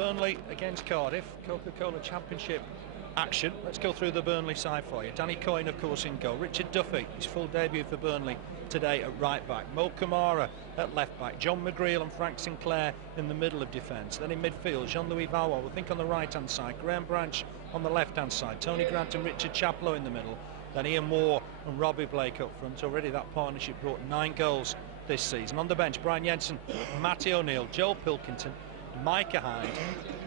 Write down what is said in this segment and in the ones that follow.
Burnley against Cardiff, Coca-Cola Championship action. Let's go through the Burnley side for you. Danny Coyne, of course, in goal. Richard Duffy, his full debut for Burnley today at right back. Camara at left back. John McGreal and Frank Sinclair in the middle of defence. Then in midfield, Jean-Louis Valois, we'll think on the right-hand side. Graham Branch on the left-hand side. Tony Grant and Richard Chaplow in the middle. Then Ian Moor and Robbie Blake up front. Already that partnership brought 9 goals this season. On the bench, Brian Jensen, Matty O'Neill, Joel Pilkington, Micah Hyde,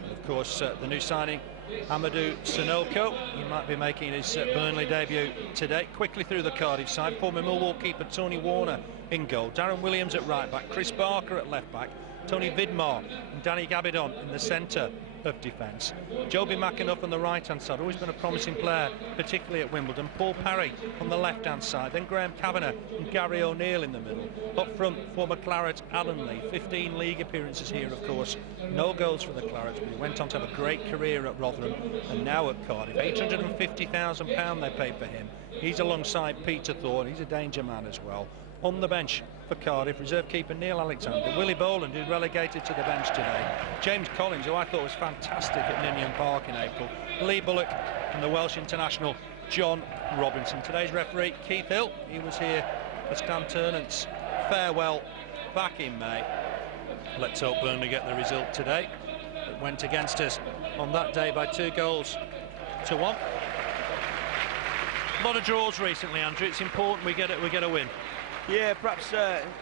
and of course the new signing Amadou Sonoko. He might be making his Burnley debut today. Quickly through the Cardiff side, former Millwall keeper Tony Warner in goal, Darren Williams at right back, Chris Barker at left back, Tony Vidmar and Danny Gabbidon in the centre of defence. Jobi McAnuff on the right hand side, always been a promising player, particularly at Wimbledon. Paul Parry on the left hand side, then Graham Kavanagh and Gary O'Neill in the middle. Up front, former Claret Alan Lee, 15 league appearances here, of course. No goals for the Clarets, but he went on to have a great career at Rotherham and now at Cardiff. £850,000 they paid for him. He's alongside Peter Thorne, he's a danger man as well. On the bench for Cardiff, reserve keeper Neil Alexander, Willie Boland, who's relegated to the bench today, James Collins, who I thought was fantastic at Ninian Park in April, Lee Bullock and the Welsh international John Robinson. Today's referee Keith Hill, he was here for Stan Turnant's farewell back in May. Let's hope Burnley get the result today. It went against us on that day by 2 goals to 1. A lot of draws recently, Andrew. It's important we get a win. Yeah, perhaps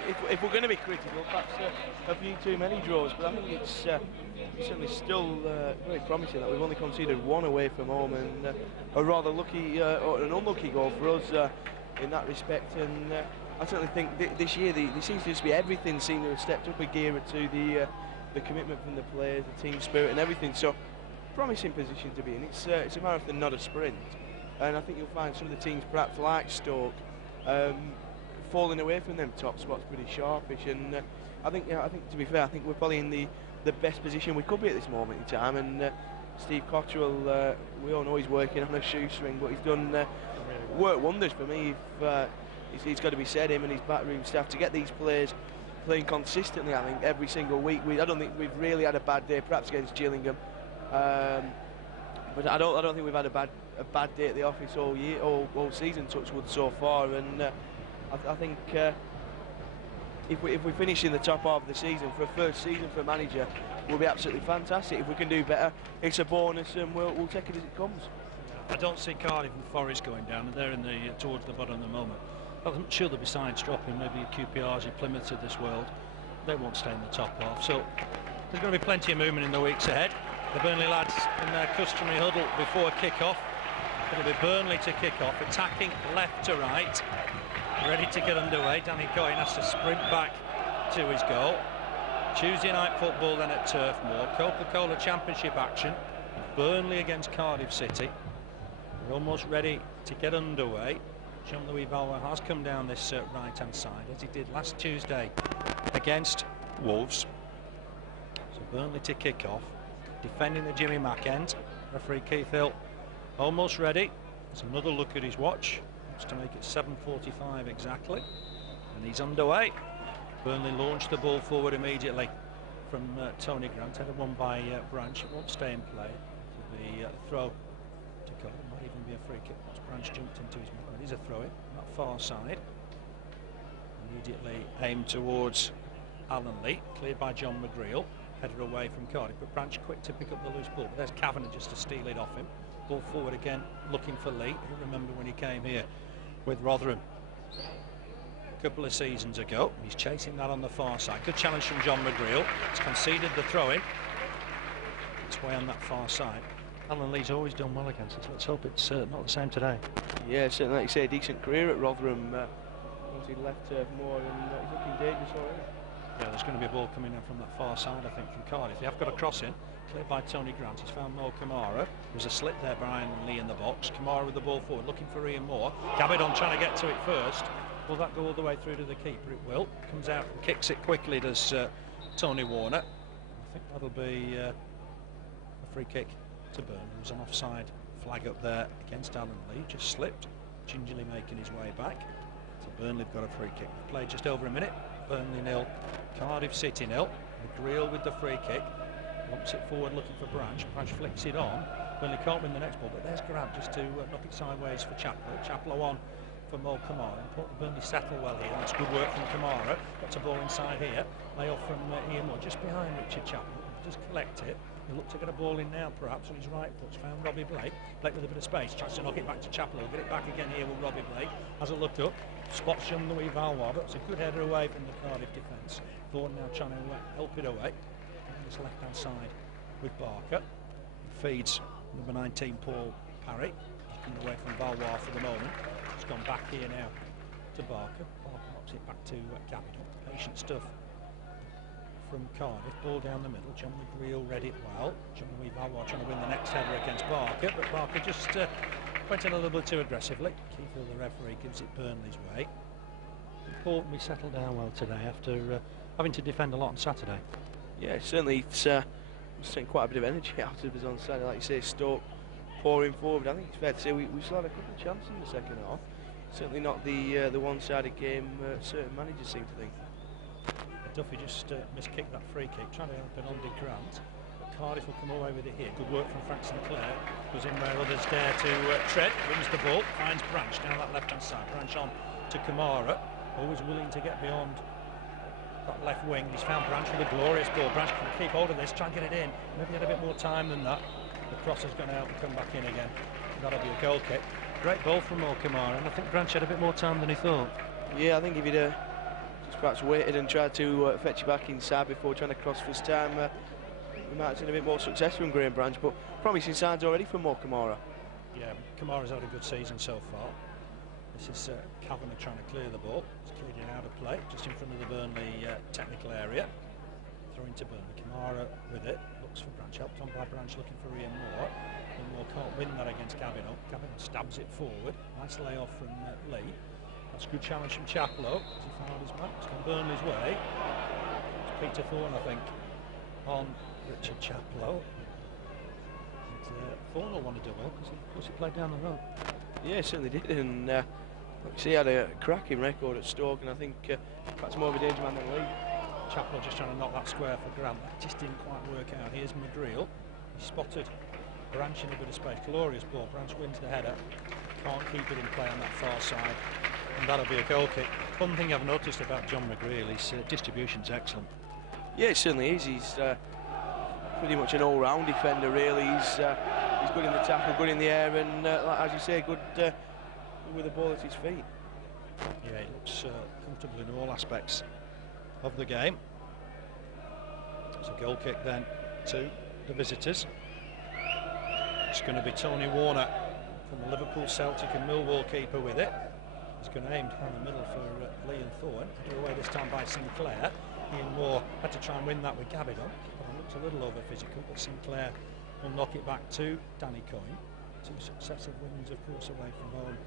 if we're going to be critical, perhaps a few too many draws, but I think it's certainly still very promising that we've only conceded 1 away from home, and a rather lucky or an unlucky goal for us in that respect. And I certainly think this year there seems to just be everything seems to have stepped up a gear or two, the commitment from the players, the team spirit and everything. So promising position to be in. It's a marathon, not a sprint, and I think you'll find some of the teams, perhaps like Stoke, falling away from them top spots pretty sharpish, and I think to be fair, I think we're probably in the best position we could be at this moment in time. And Steve Cotterill, we all know he's working on a shoestring, but he's done work wonders for me. He's got to be said, him and his backroom staff, to get these players playing consistently. I think every single week. I don't think we've really had a bad day, perhaps against Gillingham, but I don't think we've had a bad day at the office all year, all season, touch wood, so far. And I think if we finish in the top half of the season for a first season for a manager, will be absolutely fantastic. If we can do better, it's a bonus, and we'll take it as it comes. I don't see Cardiff and Forest going down, and they're in towards the bottom at the moment. I'm sure there'll be sides dropping, maybe QPRs, your Plymouth of this world. They won't stay in the top half, so there's going to be plenty of movement in the weeks ahead. The Burnley lads in their customary huddle before kick-off. It'll be Burnley to kick off, attacking left to right, ready to get underway. Danny Coyne has to sprint back to his goal. Tuesday night football then at Turf Moor. Coca-Cola Championship action. Burnley against Cardiff City. We're almost ready to get underway. Jean-Louis Valois has come down this right-hand side, as he did last Tuesday against Wolves. So Burnley to kick off. Defending the Jimmy Mack end. Referee Keith Hill almost ready. There's another look at his watch. To make it 7:45 exactly, and he's underway. Burnley launched the ball forward immediately from Tony Grant, headed one by Branch. It won't stay in play. It'll be a throw to go. It might even be a free kick. Branch jumped into his man. It is a throw in, that far side. Immediately aimed towards Alan Lee, cleared by John McGreal, headed away from Cardiff, but Branch quick to pick up the loose ball. But there's Kavanagh just to steal it off him. Ball forward again, looking for Lee. You remember when he came here with Rotherham a couple of seasons ago. He's chasing that on the far side. Good challenge from John McGreal. He's conceded the throw-in. It's way on that far side. Alan Lee's always done well against us. Let's hope it's not the same today. Yeah, certainly, like you say, a decent career at Rotherham. Once he left Turf Moor, and he's looking dangerous already. Yeah, there's going to be a ball coming in from that far side, I think, from Cardiff. They have got a cross in, cleared by Tony Grant. He's found Camara. There's a slip there by Alan Lee in the box. Camara with the ball forward, looking for Ian Moor. Gabbidon trying to get to it first. Will that go all the way through to the keeper? It will. Comes out and kicks it quickly, does Tony Warner. I think that'll be a free kick to Burnley. There was an offside flag up there against Alan Lee. Just slipped, gingerly making his way back. So Burnley have got a free kick. Played just over a minute. Burnley 0, Cardiff City 0. McGreal with the free kick. Bumps it forward looking for Branch. Branch flicks it on. Burnley can't win the next ball, but there's Grant just to knock it sideways for Chaplow. Chaplow on for Camara. Important Burnley settle well here. That's good work from Camara. Got a ball inside here. Lay off from Moor, just behind Richard Chaplow. Just collect it. He'll look to get a ball in now, perhaps, on his right foot. Found Robbie Blake. Blake with a bit of space. Tries to knock it back to Chaplow. Get it back again here with Robbie Blake. Hasn't looked up. Spots young Louis Valois, but it's a good header away from the Cardiff defence. Thorne now trying to help it away. On this left-hand side with Barker. Feeds number 19, Paul Parry. He's coming away from Valois for the moment. It's gone back here now to Barker. Barker knocks it back to Gabbidon. Patient stuff from Cardiff. Ball down the middle. John McGreal read it well. John Valois trying to win the next header against Barker, but Barker just went in a little bit too aggressively. Keefer, the referee, gives it Burnley's way. Important we settle down well today after having to defend a lot on Saturday. Yeah, certainly it's taking quite a bit of energy out of us on Saturday. Like you say, Stoke pouring forward. I think it's fair to say we still had a couple of chances in the second half. Certainly not the one-sided game certain managers seem to think. Duffy just miskicked that free kick, trying to help it on to Grant. But Cardiff will come away with it here. Good work from Frank Sinclair. Goes in where others dare to tread. Wins the ball. Finds Branch down that left-hand side. Branch on to Camara. Always willing to get beyond that left wing. He's found Branch with a glorious ball. Branch can keep hold of this, try and get it in. Maybe had a bit more time than that. The cross is going to help him come back in again. That'll be a goal kick. Great ball from Camara, and I think Branch had a bit more time than he thought. Yeah, I think if he'd just perhaps waited and tried to fetch it back inside before trying to cross for his time, we might have seen a bit more success from Graham Branch, but promising signs already from Camara. Yeah, Camara's had a good season so far. This is Kavanagh trying to clear the ball. It's cleared it out of play, just in front of the Burnley technical area. Throw into Burnley. Camara with it. Looks for Branch. Helped on by Branch looking for Moor. Moor can't win that against Gabbidon. Gabbidon stabs it forward. Nice layoff from Lee. That's a good challenge from Chaplow. He found his man. It's gone Burnley's way. It's Peter Thorne, I think, on Richard Chaplow. And Thorne will want to do well because, of course, he played down the road. Yeah, certainly did. And like you see, he had a cracking record at Stoke, and I think perhaps more of a danger man than Lee. Chaplow just trying to knock that square for Grant. That just didn't quite work out. Here's McGreal. He spotted Branch in a bit of space. Glorious ball. Branch wins the header. Can't keep it in play on that far side. And that'll be a goal kick. One thing I've noticed about John McGreal, his distribution's excellent. Yeah, it certainly is. He's pretty much an all-round defender, really. He's good in the tackle, good in the air, and as you say, good with the ball at his feet. Yeah, he looks comfortable in all aspects of the game. It's a goal kick then to the visitors. It's going to be Tony Warner from the Liverpool, Celtic and Millwall keeper with it. He's going to aim down the middle for Lee and Thorne. Headed away this time by Sinclair. Ian Moore had to try and win that with Gabbidon. Gabbidon looks a little over physical, but Sinclair will knock it back to Danny Coyne. Two successive wins, of course, away from home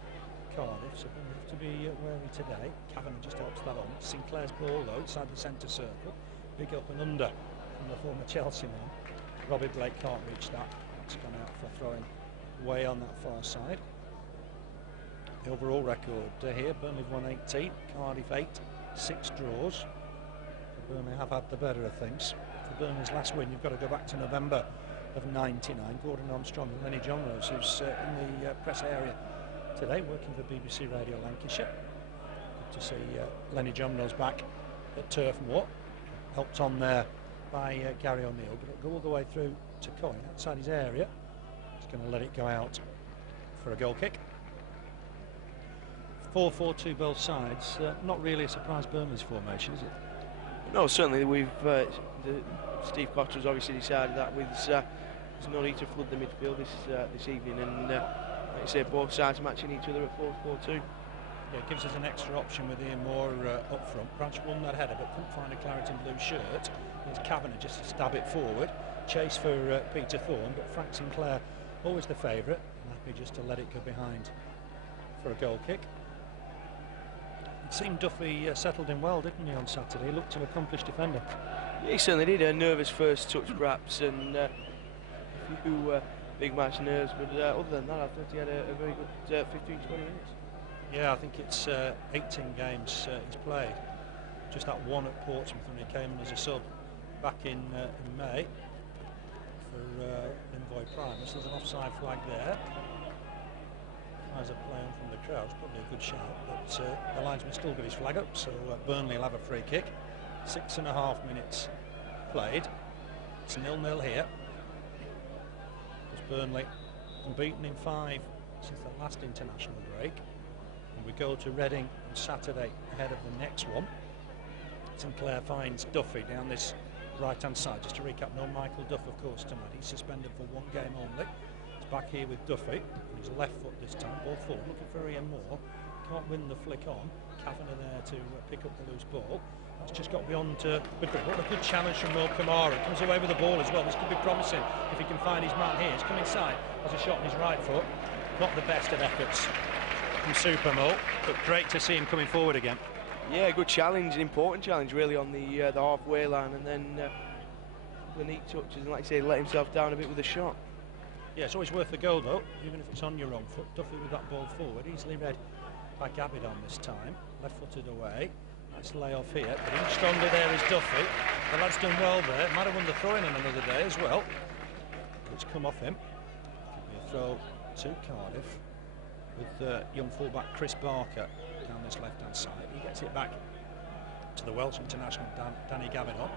Cardiff, so we have to be wary today. Kavanagh just helps that on. Sinclair's ball, though, inside the centre circle. Big up and under from the former Chelsea man. Robbie Blake can't reach that. That's gone out for throwing way on that far side. The overall record here, Burnley won 18, Cardiff 8, 6 draws. Burnley have had the better of things. For Burnley's last win, you've got to go back to November of '99. Gordon Armstrong and Lennie Johnrose, who's in the press area today, working for BBC Radio Lancashire. Good to see Lennie Johnrose back at Turf Moor, helped on there by Gary O'Neill, but it'll go all the way through to Coyne outside his area. He's going to let it go out for a goal kick. 4-4-2 both sides. Not really a surprise Burnley's formation, is it? No, certainly we've Steve Cotterill's obviously decided that with there's no need to flood the midfield this evening, and like you say, both sides matching each other at 4-4-2. Yeah, it gives us an extra option with Ian Moore up front. Branch won that header but couldn't find a claret and blue shirt. There's Kavanagh just to stab it forward. Chase for Peter Thorne, but Frank Sinclair, always the favourite, happy just to let it go behind for a goal kick. It seemed Duffy settled in well, didn't he, on Saturday? He looked an accomplished defender. Yeah, he certainly did. A nervous first touch perhaps, and a few big match nerves, but other than that I thought he had a very good 15-20 minutes. Yeah, I think it's 18 games he's played. Just that one at Portsmouth when he came in as a sub back in May. for Envoy Primus. There's an offside flag there. As a play on from the crowd, it's probably a good shout, but the linesman still got his flag up, so Burnley will have a free kick. 6.5 minutes played. It's 0-0 here. Because Burnley unbeaten in 5 since the last international break. And we go to Reading on Saturday ahead of the next one. Sinclair finds Duffy down this right-hand side. Just to recap, no Michael Duff, of course, tonight. He's suspended for 1 game only. He's back here with Duffy. His left foot this time, ball forward, looking for Ian Moor. Can't win the flick on. Kavanagh there to pick up the loose ball. That's just got beyond McGreal. What a good challenge from Camara. Comes away with the ball as well. This could be promising if he can find his man here. He's come inside, has a shot on his right foot. Not the best of efforts from Super Mo, but great to see him coming forward again. Yeah, good challenge, an important challenge really on the halfway line, and then the neat touches, and like I say, let himself down a bit with a shot. Yeah, it's always worth the goal though, even if it's on your own foot. Duffy with that ball forward, easily read by Gabbidon this time. Left-footed away. Nice lay-off here, but even stronger there is Duffy. The lad's done well there. Might have won the throw-in on another day as well. It's come off him. Could be a throw to Cardiff with young fullback Chris Barker down this left-hand side. He gets it back to the Welsh international Danny Gabbidon.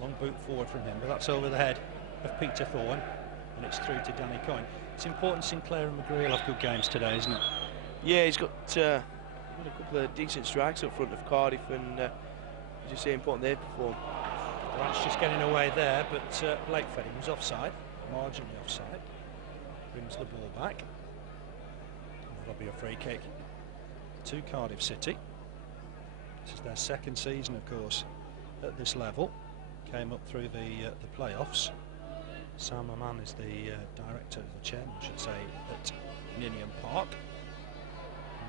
Long boot forward from him, but that's over the head of Peter Thorne. And it's through to Danny Coyne. It's important Sinclair and McGreal have good games today, isn't it? Yeah, he's got a couple of decent strikes up front of Cardiff, and as you say, important they've performed. Branch just getting away there, but Blake fed him was offside, marginally offside. Brings the ball back. That'll be a free kick to Cardiff City. This is their second season, of course, at this level. Came up through the playoffs. Sam Aman is the director, the chairman, I should say, at Ninian Park.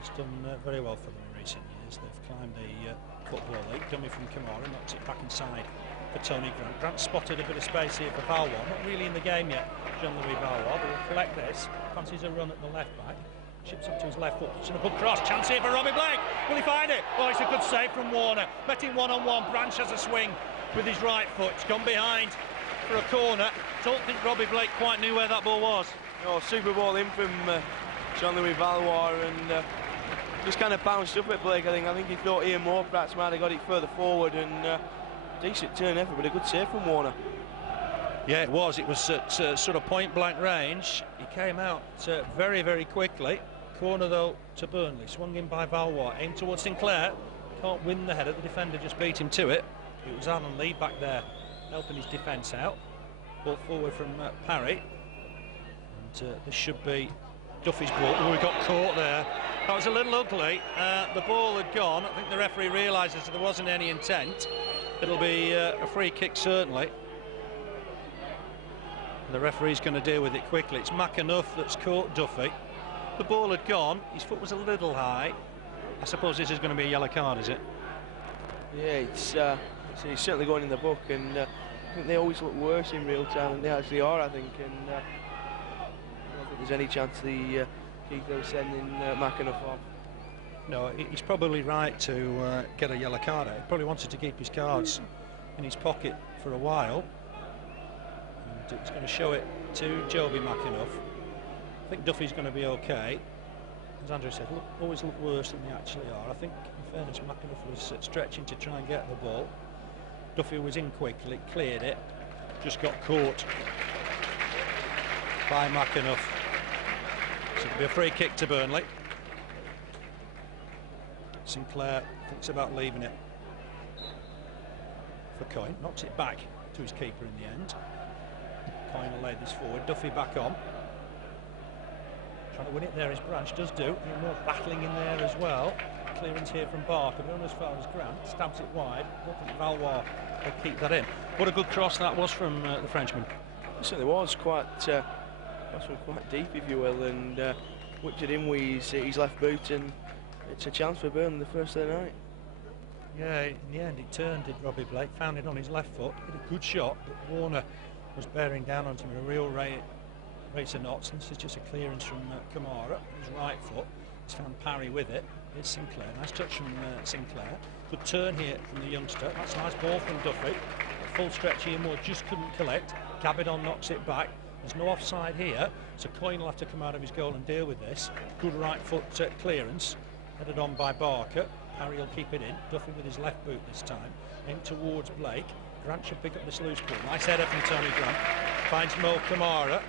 He's done very well for them in recent years. They've climbed the Football League. Dummy from Camara, knocks it back inside for Tony Grant. Grant spotted a bit of space here for Valois. Not really in the game yet, Jean-Louis Valois, but he'll collect this. Fancies a run at the left back. Chips up to his left foot. It's a good cross. Chance here for Robbie Blake. Will he find it? Oh, it's a good save from Warner. Met him one-on-one. Branch has a swing with his right foot. It's gone behind for a corner. Don't think Robbie Blake quite knew where that ball was. Oh, super ball in from Jean-Louis Valois, and just kind of bounced up at Blake. I think he thought Ian Moore perhaps might have got it further forward, and decent turn effort, but a good save from Warner. Yeah, it was. It was at sort of point-blank range. He came out very, very quickly. Corner though to Burnley. Swung in by Valois. Aimed towards Sinclair. Can't win the header. The defender just beat him to it. It was Alan Lee back there helping his defence out. Ball forward from Parry. And this should be Duffy's ball. Oh, he got caught there. That was a little ugly. The ball had gone. I think the referee realises there wasn't any intent. It'll be a free kick certainly. And the referee's going to deal with it quickly. It's McAnuff that's caught Duffy. The ball had gone. His foot was a little high. I suppose this is going to be a yellow card, is it? Yeah, it's certainly going in the book, and I think they always look worse in real time than they actually are, I think, and I don't think there's any chance the keeper was sending McAnuff off. No, he's probably right to get a yellow card out. He probably wanted to keep his cards in his pocket for a while, and he's going to show it to Jobi McAnuff. I think Duffy's going to be okay. As Andrew said, always look worse than they actually are. I think, in fairness, McAnuff was stretching to try and get the ball. Duffy was in quickly, cleared it, just got caught by McAnuff. So it'll be a free kick to Burnley. Sinclair thinks about leaving it for Coyne, knocks it back to his keeper in the end. Coyne will lay this forward, Duffy back on. Trying to win it there, his Branch does do. More battling in there as well. Clearance here from Barker, but not as far as Grant. Stabs it wide. I don't think Valois will keep that in. What a good cross that was from the Frenchman. It certainly was quite deep, if you will, and whipped it in with his left boot, and it's a chance for Burnley the first of the night. Yeah, in the end it turned, did Robbie Blake. Found it on his left foot. Did a good shot, but Warner was bearing down onto him in a real race of knots. And this is just a clearance from Camara, his right foot. He's found Parry with it. Here's Sinclair. Nice touch from Sinclair. Good turn here from the youngster. That's a nice ball from Duffy. A full stretch here, Moore just couldn't collect. Gabbidon knocks it back. There's no offside here, so Coyne will have to come out of his goal and deal with this. Good right foot clearance, headed on by Barker. Parry will keep it in. Duffy with his left boot this time, in towards Blake. Grant should pick up this loose ball. Nice header from Tony Grant. Finds Camara,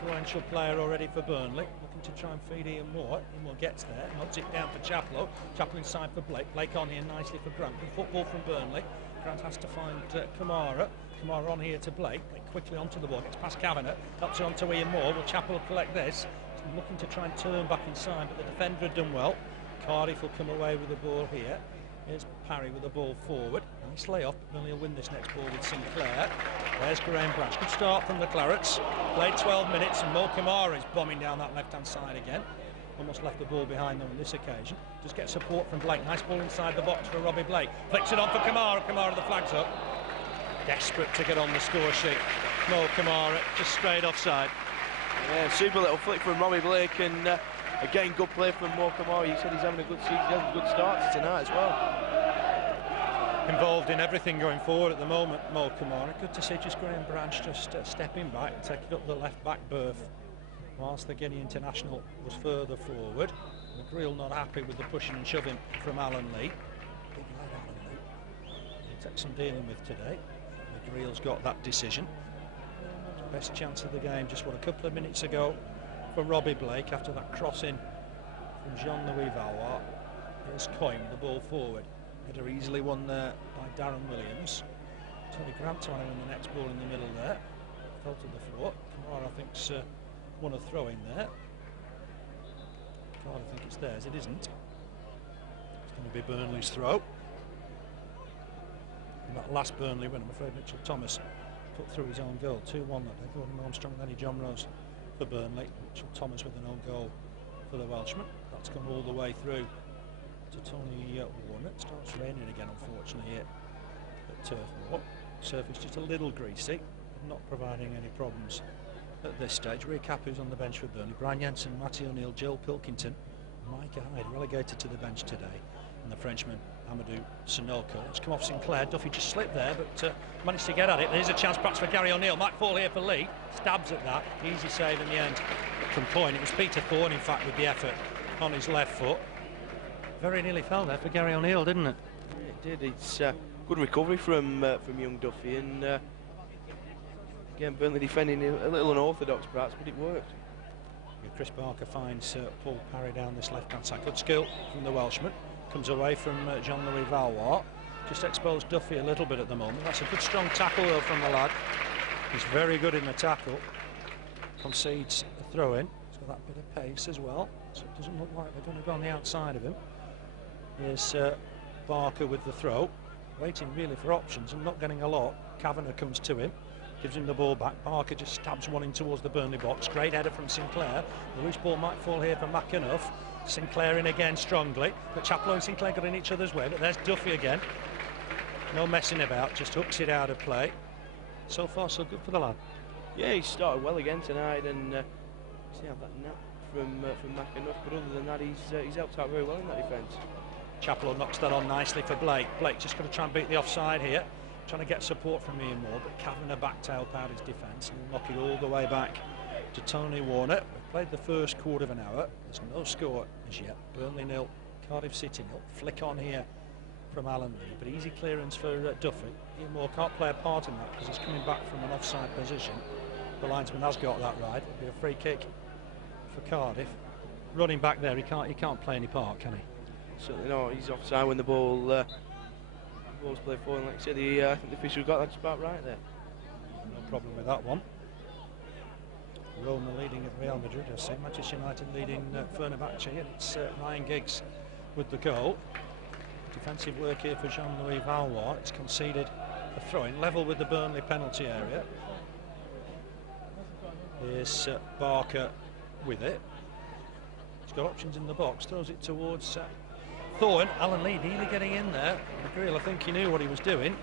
influential player already for Burnley. Looking to try and feed Ian Moor. Ian Moor gets there, knocks it down for Chaplow. Chaplow inside for Blake. Blake on here nicely for Grant. Good football from Burnley. Grant has to find Camara. Camara on here to Blake. Blake quickly onto the ball. Gets past Kavanagh. Helps it on to Ian Moor. Will Chaplow collect this? He's looking to try and turn back inside, but the defender had done well. Cardiff will come away with the ball here. Here's Parry with the ball forward. Nice layoff. Burnley will win this next ball with Sinclair. There's Graham Branch. Good start from the Clarets. Played 12 minutes and Camara is bombing down that left-hand side again. Almost left the ball behind them on this occasion. Just get support from Blake. Nice ball inside the box for Robbie Blake. Flicks it on for Camara. Camara, the flag's up. Desperate to get on the score sheet. Camara just straight offside. Yeah, super little flick from Robbie Blake, and again, good play from Camara. He said he's having a good season. He's having a good start to tonight as well. Involved in everything going forward at the moment, Camara. Good to see just Graham Branch just stepping back and taking up the left back berth, whilst the Guinea international was further forward. McGreal not happy with the pushing and shoving from Alan Lee. Big lad, Alan Lee. He'll take some dealing with today. McGreal's got that decision. Best chance of the game just a couple of minutes ago for Robbie Blake after that crossing from Jean-Louis Valois. Here's Coyne, the ball forward. Header easily won there by Darren Williams. Tony Grant trying to win the next ball in the middle there. Fell to the floor. Camara, I think's won a throw in there. God, I think it's theirs. It isn't. It's going to be Burnley's throw. In that last Burnley win, I'm afraid Mitchell Thomas put through his own goal. 2-1 that day. Gordon Armstrong, Lennie John Rose for Burnley. Mitchell Thomas with an own goal for the Welshman. That's come all the way through to Tony Warner. It starts raining again, unfortunately, here at Turf Moor. Surface just a little greasy, not providing any problems at this stage. Recap who's on the bench for Burnley. Brian Jensen, Matty O'Neill, Joel Pilkington, Micah Hyde relegated to the bench today, and the Frenchman Amadou Sonoko. It's come off Sinclair. Duffy just slipped there, but managed to get at it. There's a chance perhaps for Gary O'Neill. Might fall here for Lee. Stabs at that. Easy save in the end from Coyne. It was Peter Thorne, in fact, with the effort on his left foot. Very nearly fell there for Gary O'Neill, didn't it? Yeah, it did. It's good recovery from young Duffy, and again, Burnley defending a little unorthodox perhaps, but it worked. Chris Barker finds Paul Parry down this left-hand side. Good skill from the Welshman. Comes away from Jean-Louis Valois. Just exposed Duffy a little bit at the moment. That's a good strong tackle though from the lad. He's very good in the tackle. Concedes a throw-in. He's got that bit of pace as well, so it doesn't look like they're going to go on the outside of him. Here's Barker with the throw, waiting really for options and not getting a lot. Kavanagh comes to him, gives him the ball back. Barker just stabs one in towards the Burnley box. Great header from Sinclair. The loose ball might fall here for McAnuff. Sinclair in again strongly, but Chaplow and Sinclair got in each other's way. But there's Duffy again. No messing about, just hooks it out of play. So far, so good for the lad. Yeah, he started well again tonight, and see how that nap from McAnuff. But other than that, he's helped out very well in that defence. Chaplow knocks that on nicely for Blake. Blake just going to try and beat the offside here, trying to get support from Ian Moor, but Kavanagh backtailed out his defence and knock it all the way back to Tony Warner. We've played the first quarter of an hour. There's no score as yet. Burnley 0, Cardiff City 0. Flick on here from Alan Lee, but easy clearance for Duffy. Ian Moor can't play a part in that because he's coming back from an offside position. The linesman has got that right. It'll be a free kick for Cardiff. Running back there, he can't play any part, can he? Certainly not. He's offside when the ball's played forward. Like I said, I think the official got that just about right there. No problem with that one. Roma leading at Real Madrid. I see Manchester United leading Fenerbahce, and it's Ryan Giggs with the goal. Defensive work here for Jean-Louis Valois. It's conceded a throw-in, level with the Burnley penalty area. Here's Barker with it. He's got options in the box, throws it towards Thorne. Alan Lee nearly getting in there. McGreal, I think he knew what he was doing.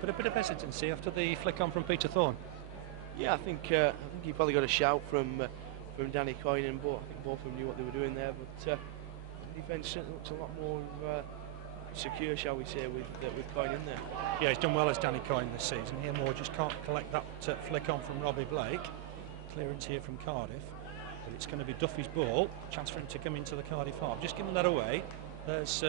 But a bit of hesitancy after the flick on from Peter Thorne. Yeah, I think he probably got a shout from Danny Coyne and Boat. I think both of them knew what they were doing there, but the defence certainly looks a lot more secure, shall we say, with Coyne in there. Yeah, he's done well as Danny Coyne this season. Here Moor just can't collect that flick on from Robbie Blake. Clearance here from Cardiff, but it's going to be Duffy's ball. Chance for him to come into the Cardiff half. Just giving that away. There's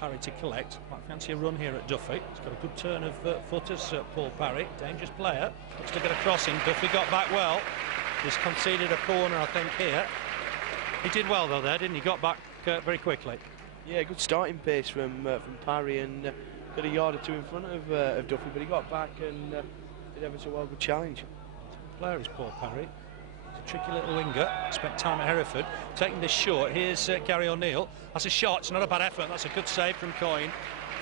Parry to collect. Might fancy a run here at Duffy. He's got a good turn of footers, Paul Parry. Dangerous player. Looks to get a crossing. Duffy got back well. He's conceded a corner, I think, here. He did well though there, didn't he? Got back very quickly. Yeah, good starting pace from Parry, and got a yard or two in front of Duffy, but he got back and did ever so well. Good challenge. Player is Paul Parry. He's a tricky little winger. Spent time at Hereford. Taking this short. Here's Gary O'Neill. That's a shot. It's not a bad effort. That's a good save from Coyne.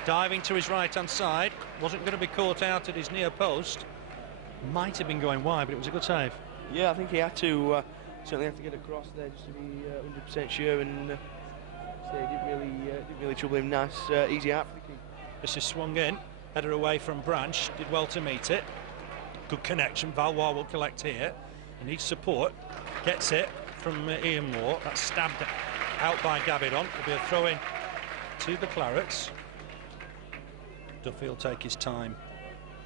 Diving to his right-hand side. Wasn't going to be caught out at his near post. Might have been going wide, but it was a good save. Yeah, I think he had to certainly have to get across there just to be 100% sure, and it didn't really trouble him. Nice, easy out for the keeper. This is swung in. Header away from Branch. Did well to meet it. Good connection. Valois will collect here. He needs support. Gets it from Ian Moore. That's stabbed out by Gabbidon. It'll be a throw in to the Clarets. Duffy will take his time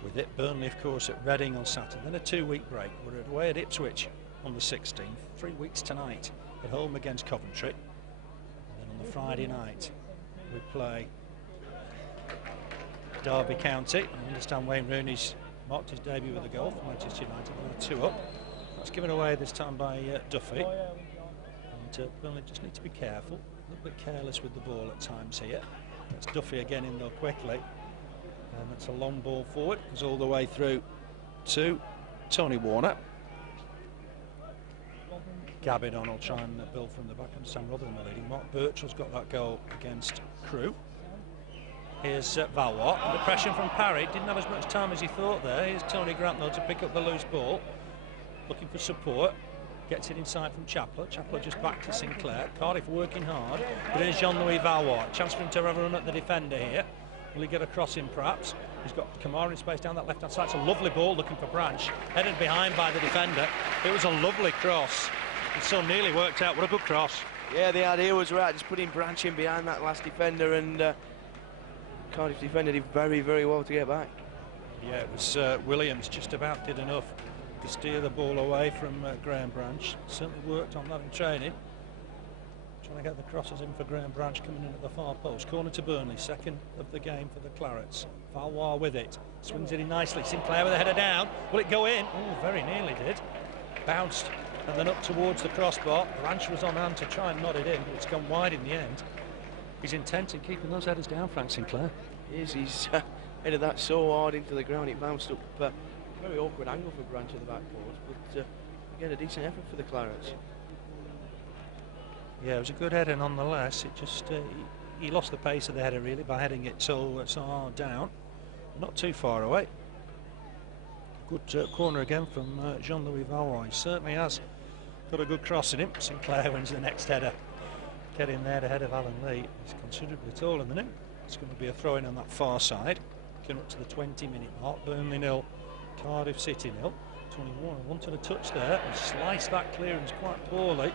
with it. Burnley, of course, at Reading on Saturday. Then a 2-week break. We're away at Ipswich on the 16th. 3 weeks tonight at home against Coventry. And then on the Friday night we play Derby County. I understand Wayne Rooney's marked his debut with a goal for Manchester United. They're 2 up. That's given away this time by Duffy. And Burnley just need to be careful. A little bit careless with the ball at times here. That's Duffy again in though quickly. And that's a long ball forward. Goes all the way through to Tony Warner. Gabbidon will try and build from the back, and Sam Rotherham are leading. Mark Birchall's got that goal against Crewe. Here's Valois. Under pressure from Parry. Didn't have as much time as he thought there. Here's Tony Grant though to pick up the loose ball. Looking for support. Gets it inside from Chaplow. Chaplow just back to Sinclair. Cardiff working hard. But here's Jean-Louis Valois. Chance for him to have a run at the defender here. Will he get a cross in perhaps? He's got Camara in space down that left-hand side. It's a lovely ball looking for Branch. Headed behind by the defender. It was a lovely cross. It so nearly worked out. What a good cross. Yeah, the idea was right. Just putting Branch in behind that last defender, and Cardiff defender did very, very well to get back. Yeah, it was Williams just about did enough to steer the ball away from Graham Branch. Certainly worked on that in training. Trying to get the crosses in for Graham Branch coming in at the far post. Corner to Burnley, second of the game for the Clarets. Valois with it. Swings it in nicely. Sinclair with a header down. Will it go in? Oh, very nearly did. Bounced and then up towards the crossbar. Branch was on hand to try and nod it in, but it's gone wide in the end. He's intent in keeping those headers down, Frank Sinclair. He's headed that so hard into the ground, it bounced up. Very awkward angle for Branch at the back post, but again, a decent effort for the Clarets. Yeah, it was a good header nonetheless. It just he lost the pace of the header really by heading it so hard down. Not too far away. Good corner again from Jean-Louis Valois. He certainly has got a good cross in him. Sinclair wins the next header. Get in there ahead of Alan Lee. He's considerably taller than him. It's going to be a throw in on that far side. Getting up to the 20-minute mark. Burnley 0, Cardiff City 0. 21 wanted a touch there and sliced that clearance quite poorly.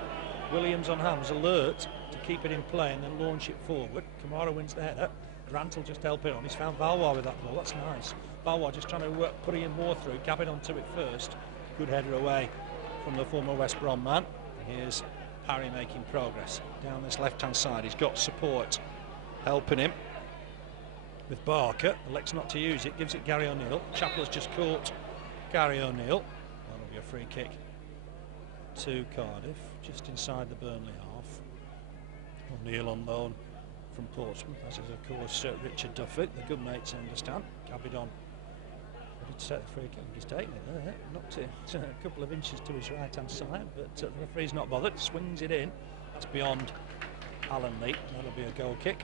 Williams on hand was alert to keep it in play and then launch it forward. Camara wins the header. Grant will just help it on. He's found Valois with that ball. That's nice. Valois just trying to put Ian Moore through. Gabbidon to it first. Good header away from the former West Brom man. Here's Parry making progress down this left-hand side. He's got support helping him with Barker. Elects not to use it. Gives it Gary O'Neill. Chaplow's just caught Gary O'Neill. That'll be a free kick to Cardiff, just inside the Burnley half. O'Neill on loan from Portsmouth, as is of course Richard Duffy, the good mates understand. Gabbidon did set the free kick. He's taken it there, knocked it a couple of inches to his right hand side, but the referee's not bothered, swings it in. That's beyond Alan Lee. That'll be a goal kick.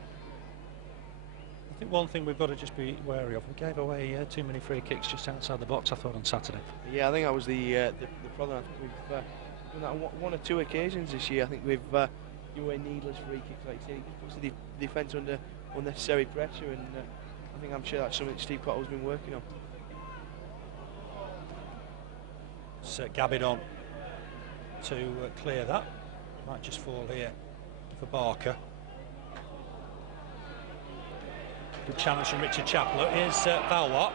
I think one thing we've got to just be wary of, we gave away too many free kicks just outside the box, I thought, on Saturday. Yeah, I think that was the problem. I think we've done that on one or two occasions this year. I think we've given away needless free kicks, like you say. It puts the defence under unnecessary pressure, and I'm sure that's something Steve Cotterill's been working on. It's Gabbidon to clear that. Might just fall here for Barker. Good challenge from Richard Chaplow. Here's Valois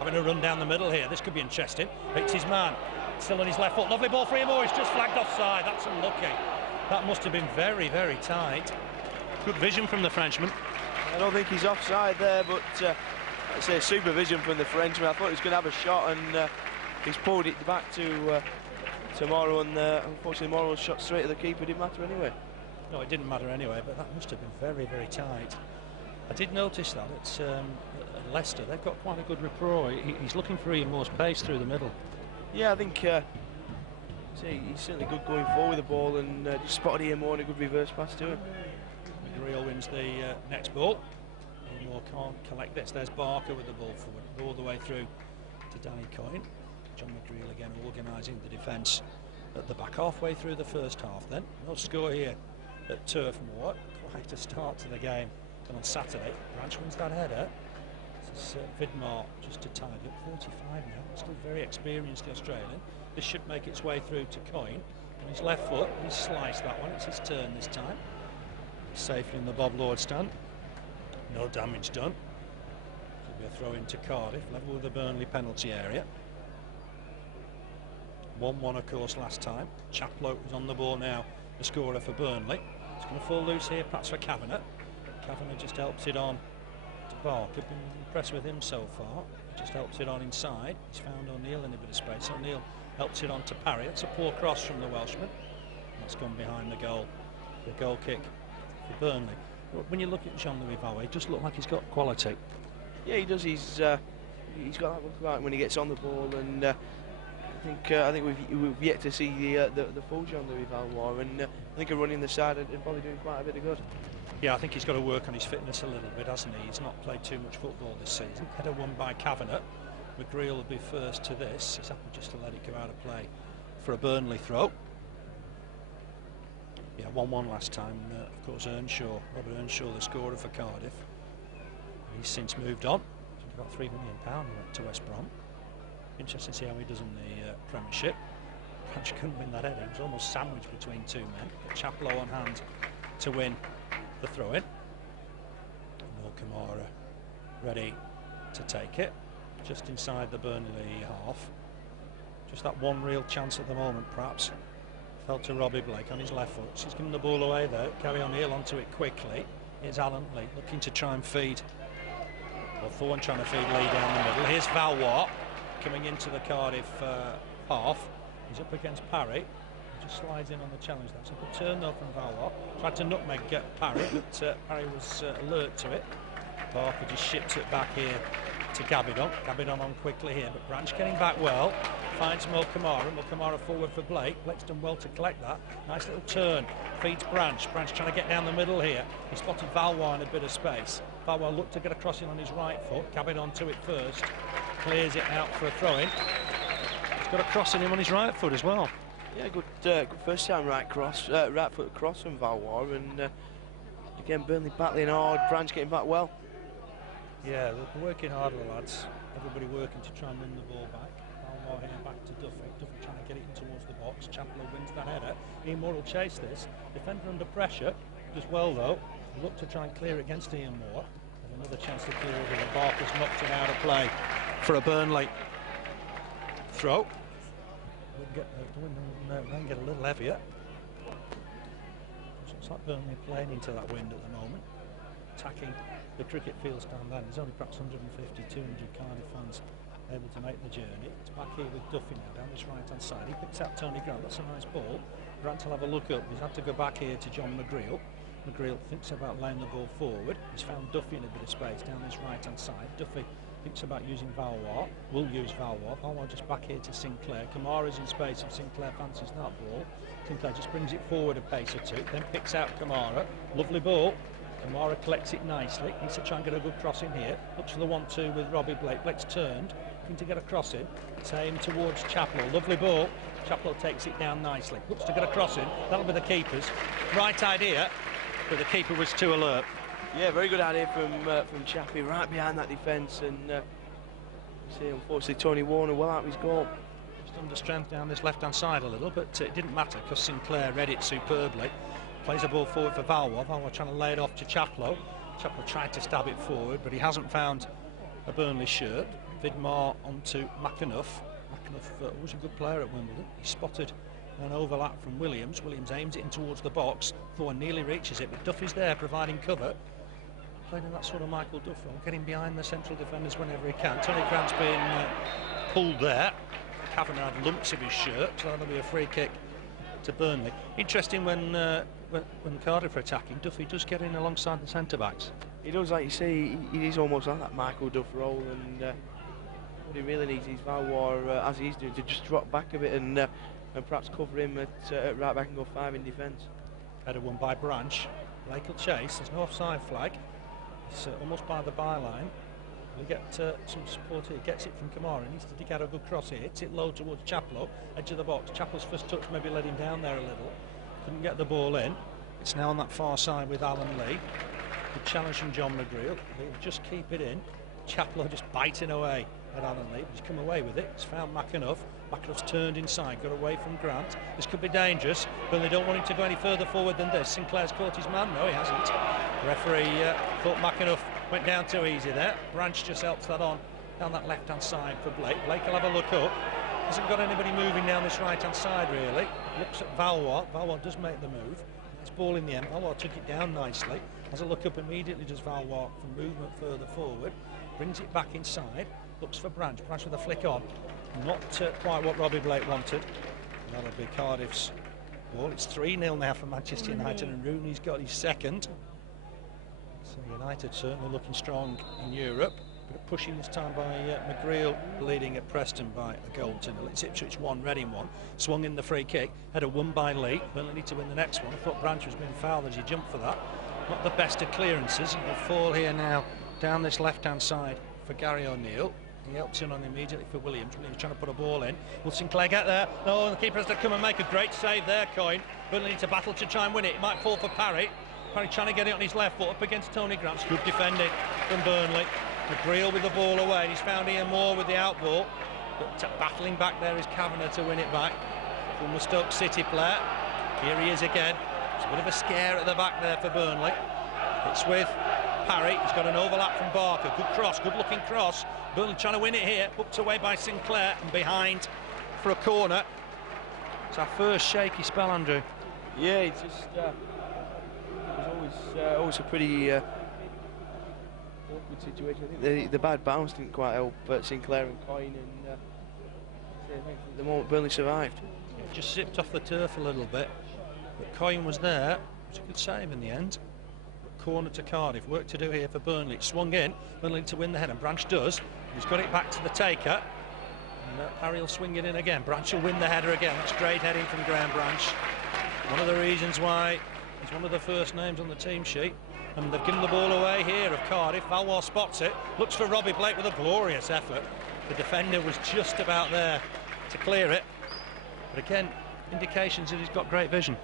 having a run down the middle here. This could be interesting. Beats his man. Still on his left foot. Lovely ball for Moor. He's just flagged offside. That's unlucky. That must have been very, very tight. Good vision from the Frenchman. I don't think he's offside there, but I'd say supervision from the Frenchman. I thought he was going to have a shot, and he's pulled it back to Moor, and unfortunately Moor shot straight at the keeper. Didn't matter anyway. No, it didn't matter anyway, but that must have been very, very tight. I did notice that at Leicester. They've got quite a good rapport. He's looking for Ian Moore's pace through the middle. Yeah, I think he's certainly good going forward with the ball, and just spotted Ian Moore and a good reverse pass to him. McGreal wins the next ball. Ian Moore can't collect this. There's Barker with the ball forward, all the way through to Danny Coyne. John McGreal again organising the defence at the back, halfway through the first half then. No score here at Turf Moor. Quite a start to the game. And on Saturday, Branch wins that header. This is Vidmar just to tidy up, 45 now, still very experienced, the Australian. This should make its way through to Coyne. On his left foot, he's sliced that one, it's his turn this time. Safely in the Bob Lord stand. No damage done. Could be a throw into Cardiff, level with the Burnley penalty area. 1-1 of course last time. Chaplow is on the ball now, the scorer for Burnley. It's going to fall loose here, perhaps for Kavanagh. Kavanagh just helps it on to Barker. Been impressed with him so far. Just helps it on inside. He's found O'Neill in a bit of space. O'Neill helps it on to Parry. That's a poor cross from the Welshman. That's gone behind the goal. The goal kick for Burnley. When you look at Jean-Louis Valois, it does look like he's got quality. Yeah, he does. He's got that look about when he gets on the ball, and I think we've yet to see the full Jean-Louis Valois, and I think a run in the side and probably doing quite a bit of good. Yeah, I think he's got to work on his fitness a little bit, hasn't he? He's not played too much football this season. Header won by Kavanagh. McGreal will be first to this. He's happened just to let it go out of play for a Burnley throw. Yeah, 1-1 last time. Of course, Robert Earnshaw, the scorer for Cardiff. He's since moved on. He's got £3 million to West Brom. Interesting to see how he does in the Premiership. Branch couldn't win that header. He was almost sandwiched between two men. Chaplow on hand to win the throw-in. Camara ready to take it, just inside the Burnley half. Just that one real chance at the moment, perhaps. Fell to Robbie Blake on his left foot. She's given the ball away there. Carry O'Neill onto it quickly. Here's Alan Lee looking to try and feed. Well, Thorne trying to feed Lee down the middle. Here's Valois coming into the Cardiff half. He's up against Parry. Just slides in on the challenge. That's a good turn though from Valois. Tried to nutmeg Parry, but Parry was alert to it. Barker just ships it back here to Gabbidon. Gabbidon on quickly here, but Branch getting back well. Finds Camara. Camara forward for Blake. Blake's done well to collect that. Nice little turn. Feeds Branch. Branch trying to get down the middle here. He spotted Valois in a bit of space. Valois looked to get a crossing on his right foot. Gabbidon to it first. Clears it out for a throw-in. He's got a crossing him on his right foot as well. Yeah, good first time right foot cross from Valois, and again Burnley battling hard, Branch getting back well. Yeah, they're working hard, the lads. Everybody working to try and win the ball back. Valois here back to Duffy. Duffy trying to get it in towards the box. Chaplow wins that header. Ian Moore will chase this. Defender under pressure. Does well though. Look to try and clear against Ian Moore. Have another chance to clear it, and Barker's knocked it out of play for a Burnley throw. Then get a little heavier. Looks like Burnley playing into that wind at the moment. Attacking the cricket field stand then. There's only perhaps 150, 200 Cardiff fans able to make the journey. It's back here with Duffy now down this right hand side. He picks out Tony Grant. That's a nice ball. Grant will have a look up. He's had to go back here to John McGreal. McGreal thinks about laying the ball forward. He's found Duffy in a bit of space down this right hand side. Duffy thinks about using Valois, will use Valois. Valois just back here to Sinclair. Camara's in space if Sinclair fancies that ball. Sinclair just brings it forward a pace or two, then picks out Camara. Lovely ball. Camara collects it nicely. Needs to try and get a good cross in here. Looks for the 1-2 with Robbie Blake. Blake's turned, looking to get a cross in. It's aimed towards Chaplow. Lovely ball. Chaplow takes it down nicely. Looks to get a cross in. That'll be the keeper's. Right idea, but the keeper was too alert. Yeah, very good idea from Chappie, right behind that defence, and see, unfortunately Tony Warner well out of his goal. Just under strength down this left-hand side a little, but it didn't matter because Sinclair read it superbly. Plays the ball forward for Valois. Valois trying to lay it off to Chaplow. Chaplow tried to stab it forward, but he hasn't found a Burnley shirt. Vidmar onto McAnuff. McAnuff was a good player at Wimbledon. He spotted an overlap from Williams. Williams aims it in towards the box. Thorne nearly reaches it, but Duffy's there providing cover. Playing in that sort of Michael Duffy, getting behind the central defenders whenever he can. Tony Grant's been pulled there. Kavanagh had lumps of his shirt, so that'll be a free kick to Burnley. Interesting when Cardiff are attacking, Duffy does get in alongside the centre-backs. He does, like you say, he is almost like that Michael Duff role, and what he really needs is Valois, as he's doing, to just drop back a bit and perhaps cover him at right back and go 5 in defence. Header won by Branch. Blake will chase, there's no offside flag. It's almost by the byline. We'll get some support here. Gets it from Camara. He needs to dig out a good cross here. Hits it low towards Chaplow. Edge of the box. Chaplow's first touch maybe let him down there a little. Couldn't get the ball in. It's now on that far side with Alan Lee. Good challenge from John McGreal. He'll just keep it in. Chaplow just biting away at Alan Lee. He's come away with it. He's found McAnuff. McAnuff's turned inside, got away from Grant. This could be dangerous, but they don't want him to go any further forward than this. Sinclair's caught his man. No, he hasn't. The referee thought McAnuff went down too easy there. Branch just helps that on down that left-hand side for Blake. Blake will have a look up. Hasn't got anybody moving down this right-hand side, really. Looks at Valois. Valois does make the move. It's ball in the end. Valois took it down nicely. Has a look up immediately, does Valois, for movement further forward. Brings it back inside. Looks for Branch. Branch with a flick on. Not quite what Robbie Blake wanted. That'll be Cardiff's ball. It's 3-0 now for Manchester United, and Rooney's got his second. So United certainly looking strong in Europe. But pushing this time by McGreal, leading at Preston by a goal to nil. It's Ipswich 1, Reading 1. Swung in the free kick. Header won by Lee. Burnley need to win the next one. I thought Branch was being fouled as he jumped for that. Not the best of clearances. He'll fall here now down this left-hand side for Gary O'Neill. He helps in on immediately for Williams. Williams trying to put a ball in. Will Sinclair get there? No, the keeper has to come and make a great save there, Coyne. Burnley needs a battle to try and win it. It might fall for Parry. Parry trying to get it on his left foot up against Tony Grant. Good defending from Burnley. McGreal with the ball away. And he's found Ian Moor with the out ball. But battling back there is Kavanagh to win it back. From the Stoke City player. Here he is again. It's a bit of a scare at the back there for Burnley. It's with Parry. He's got an overlap from Barker. Good cross, good looking cross. Burnley trying to win it here. Hooked away by Sinclair and behind for a corner. It's our first shaky spell, Andrew. Yeah, it's just it was always a pretty awkward situation. I think the bad bounce didn't quite help Sinclair and Coyne, and I think the moment Burnley survived. Yeah, just zipped off the turf a little bit, but Coyne was there. It was a good save in the end. Corner to Cardiff. Work to do here for Burnley. It swung in. Burnley to win the head, and Branch does. He's got it back to the taker. And Parry will swing it in again. Branch will win the header again. That's great heading from Graham Branch. One of the reasons why he's one of the first names on the team sheet. And they've given the ball away here of Cardiff. Valois spots it. Looks for Robbie Blake with a glorious effort. The defender was just about there to clear it. But again, indications that he's got great vision.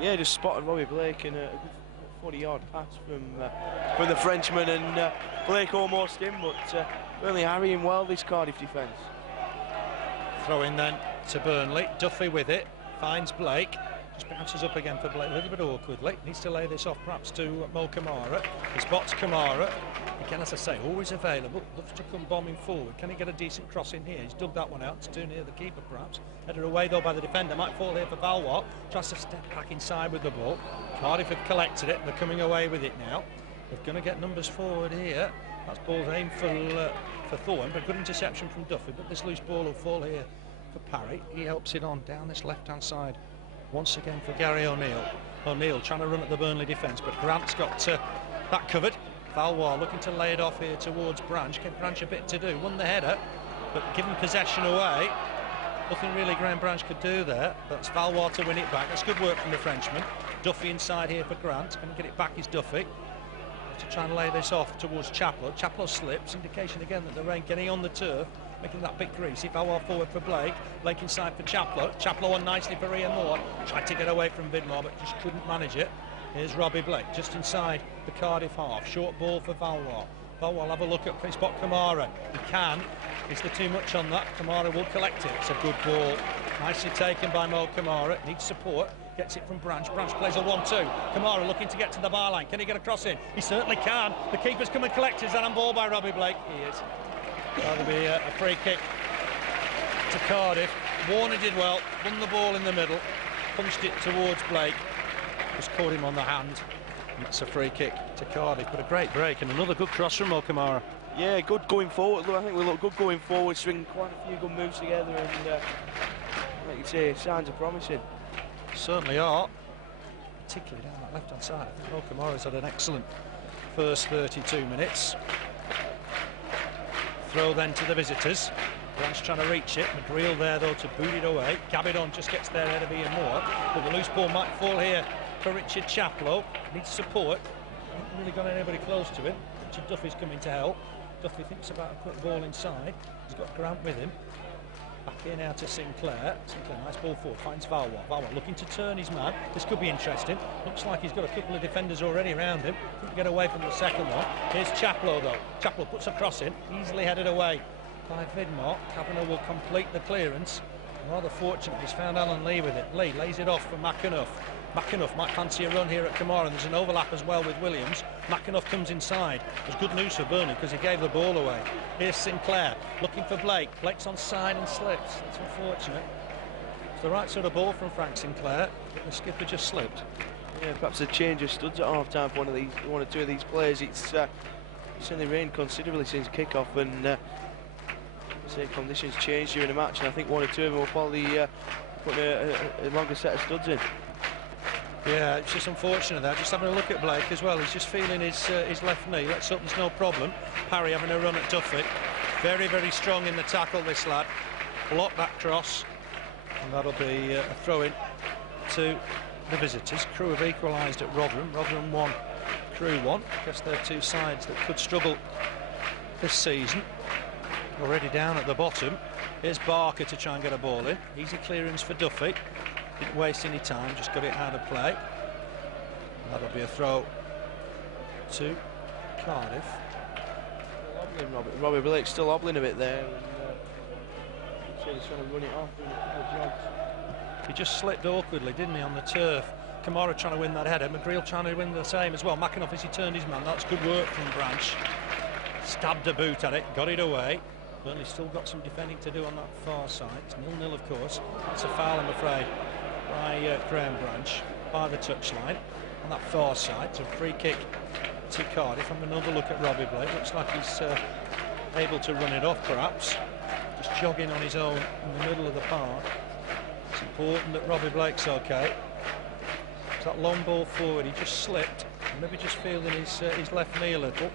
Yeah, just spotted Robbie Blake in a 40-yard pass from the Frenchman, and Blake almost in, but really harrying well this Cardiff defence. Throw in then to Burnley. Duffy with it, finds Blake, just bounces up again for Blake a little bit awkwardly. Needs to lay this off perhaps to Mo Camara. He spots Camara. Again, as I say, always available. Looks to come bombing forward. Can he get a decent cross in here? He's dug that one out. It's too near the keeper perhaps. Headed away though by the defender. Might fall here for Valois. Tries to step back inside with the ball. Cardiff have collected it. They're coming away with it now. They're going to get numbers forward here. That's ball's aimed for Thorne, but good interception from Duffy. But this loose ball will fall here for Parry. He helps it on down this left-hand side. Once again for Gary O'Neill. O'Neill trying to run at the Burnley defence, but Grant's got that covered. Valois looking to lay it off here towards Branch. Give Branch a bit to do. Won the header, but given possession away, nothing really Graham Branch could do there. That's Valois to win it back. That's good work from the Frenchman. Duffy inside here for Grant. Can get it back is Duffy. To try and lay this off towards Chaplow. Chaplow slips. Indication again that the rain getting on the turf, making that bit greasy. Valois forward for Blake. Blake inside for Chaplow. Chaplow on nicely for Ian Moor. Tried to get away from Vidmar, but just couldn't manage it. Here's Robbie Blake, just inside the Cardiff half. Short ball for Valois. Valois will have a look at spot Camara. He can. Is there too much on that? Camara will collect it. It's a good ball. Nicely taken by Mo Camara. Needs support. gets it from Branch. Branch plays a 1-2. Camara looking to get to the byline. Can he get a cross in? He certainly can. The keeper's come and collected that on ball by Robbie Blake. He is. That'll be a free kick to Cardiff. Warner did well, won the ball in the middle, punched it towards Blake, just caught him on the hand. And it's a free kick to Cardiff, but a great break and another good cross from Camara. Yeah, good going forward. I think we look good going forward, stringing quite a few good moves together, and like you say, signs are promising. Certainly are, particularly down that left-hand side. I think Camara's had an excellent first 32 minutes. Throw then to the visitors. Branch trying to reach it. McGreal there though to boot it away. Gabbidon just gets there ahead of Ian Moor, but the loose ball might fall here for Richard Chaplow. Needs support. Hasn't really got anybody close to him. Richard Duffy's coming to help. Duffy thinks about a quick ball inside. He's got Grant with him. Back here now to Sinclair. Sinclair, nice ball forward, finds Valois. Valois looking to turn his man. This could be interesting. Looks like he's got a couple of defenders already around him. Couldn't get away from the second one. Here's Chaplow though. Chaplow puts a cross in, easily headed away by Vidmar. Kavanagh will complete the clearance. Rather fortunate he's found Alan Lee with it. Lee lays it off for McAnuff. McAnuff might fancy a run here at Camara. There's an overlap as well with Williams. McAnuff comes inside. There's good news for Burnley because he gave the ball away. Here's Sinclair looking for Blake. Blake's on side and slips. That's unfortunate. It's the right sort of ball from Frank Sinclair, but the skipper just slipped. Yeah, perhaps a change of studs at half-time for one or two of these players. It's certainly rained considerably since kick-off, and say conditions changed during the match, and I think one or two of them will probably put a longer set of studs in. Yeah, it's just unfortunate there. Just having a look at Blake as well. He's just feeling his left knee. Let's hope there's no problem. Parry having a run at Duffy. Very, very strong in the tackle, this lad. Block that cross, and that'll be a throw-in to the visitors. Crew have equalised at Rotherham. Rotherham 1, Crew 1. I guess they're two sides that could struggle this season. Already down at the bottom. Here's Barker to try and get a ball in. Easy clearance for Duffy. Didn't waste any time, just got it out of play. And that'll be a throw to Cardiff. Robbie Blake's still hobbling a bit there, and he's trying to run it off doing a couple of jogs. He just slipped awkwardly, didn't he, on the turf. Camara trying to win that header. McGreal trying to win the same as well. McAnuff as he turned his man. That's good work from Branch. Stabbed a boot at it, got it away. Burnley still got some defending to do on that far side. It's 0-0, of course. It's a foul, I'm afraid, by Graham Branch by the touchline on that far side. So free kick to Cardiff. And another look at Robbie Blake. Looks like he's able to run it off, perhaps. Just jogging on his own in the middle of the park. It's important that Robbie Blake's okay. It's that long ball forward. He just slipped. Maybe just feeling his left knee a little.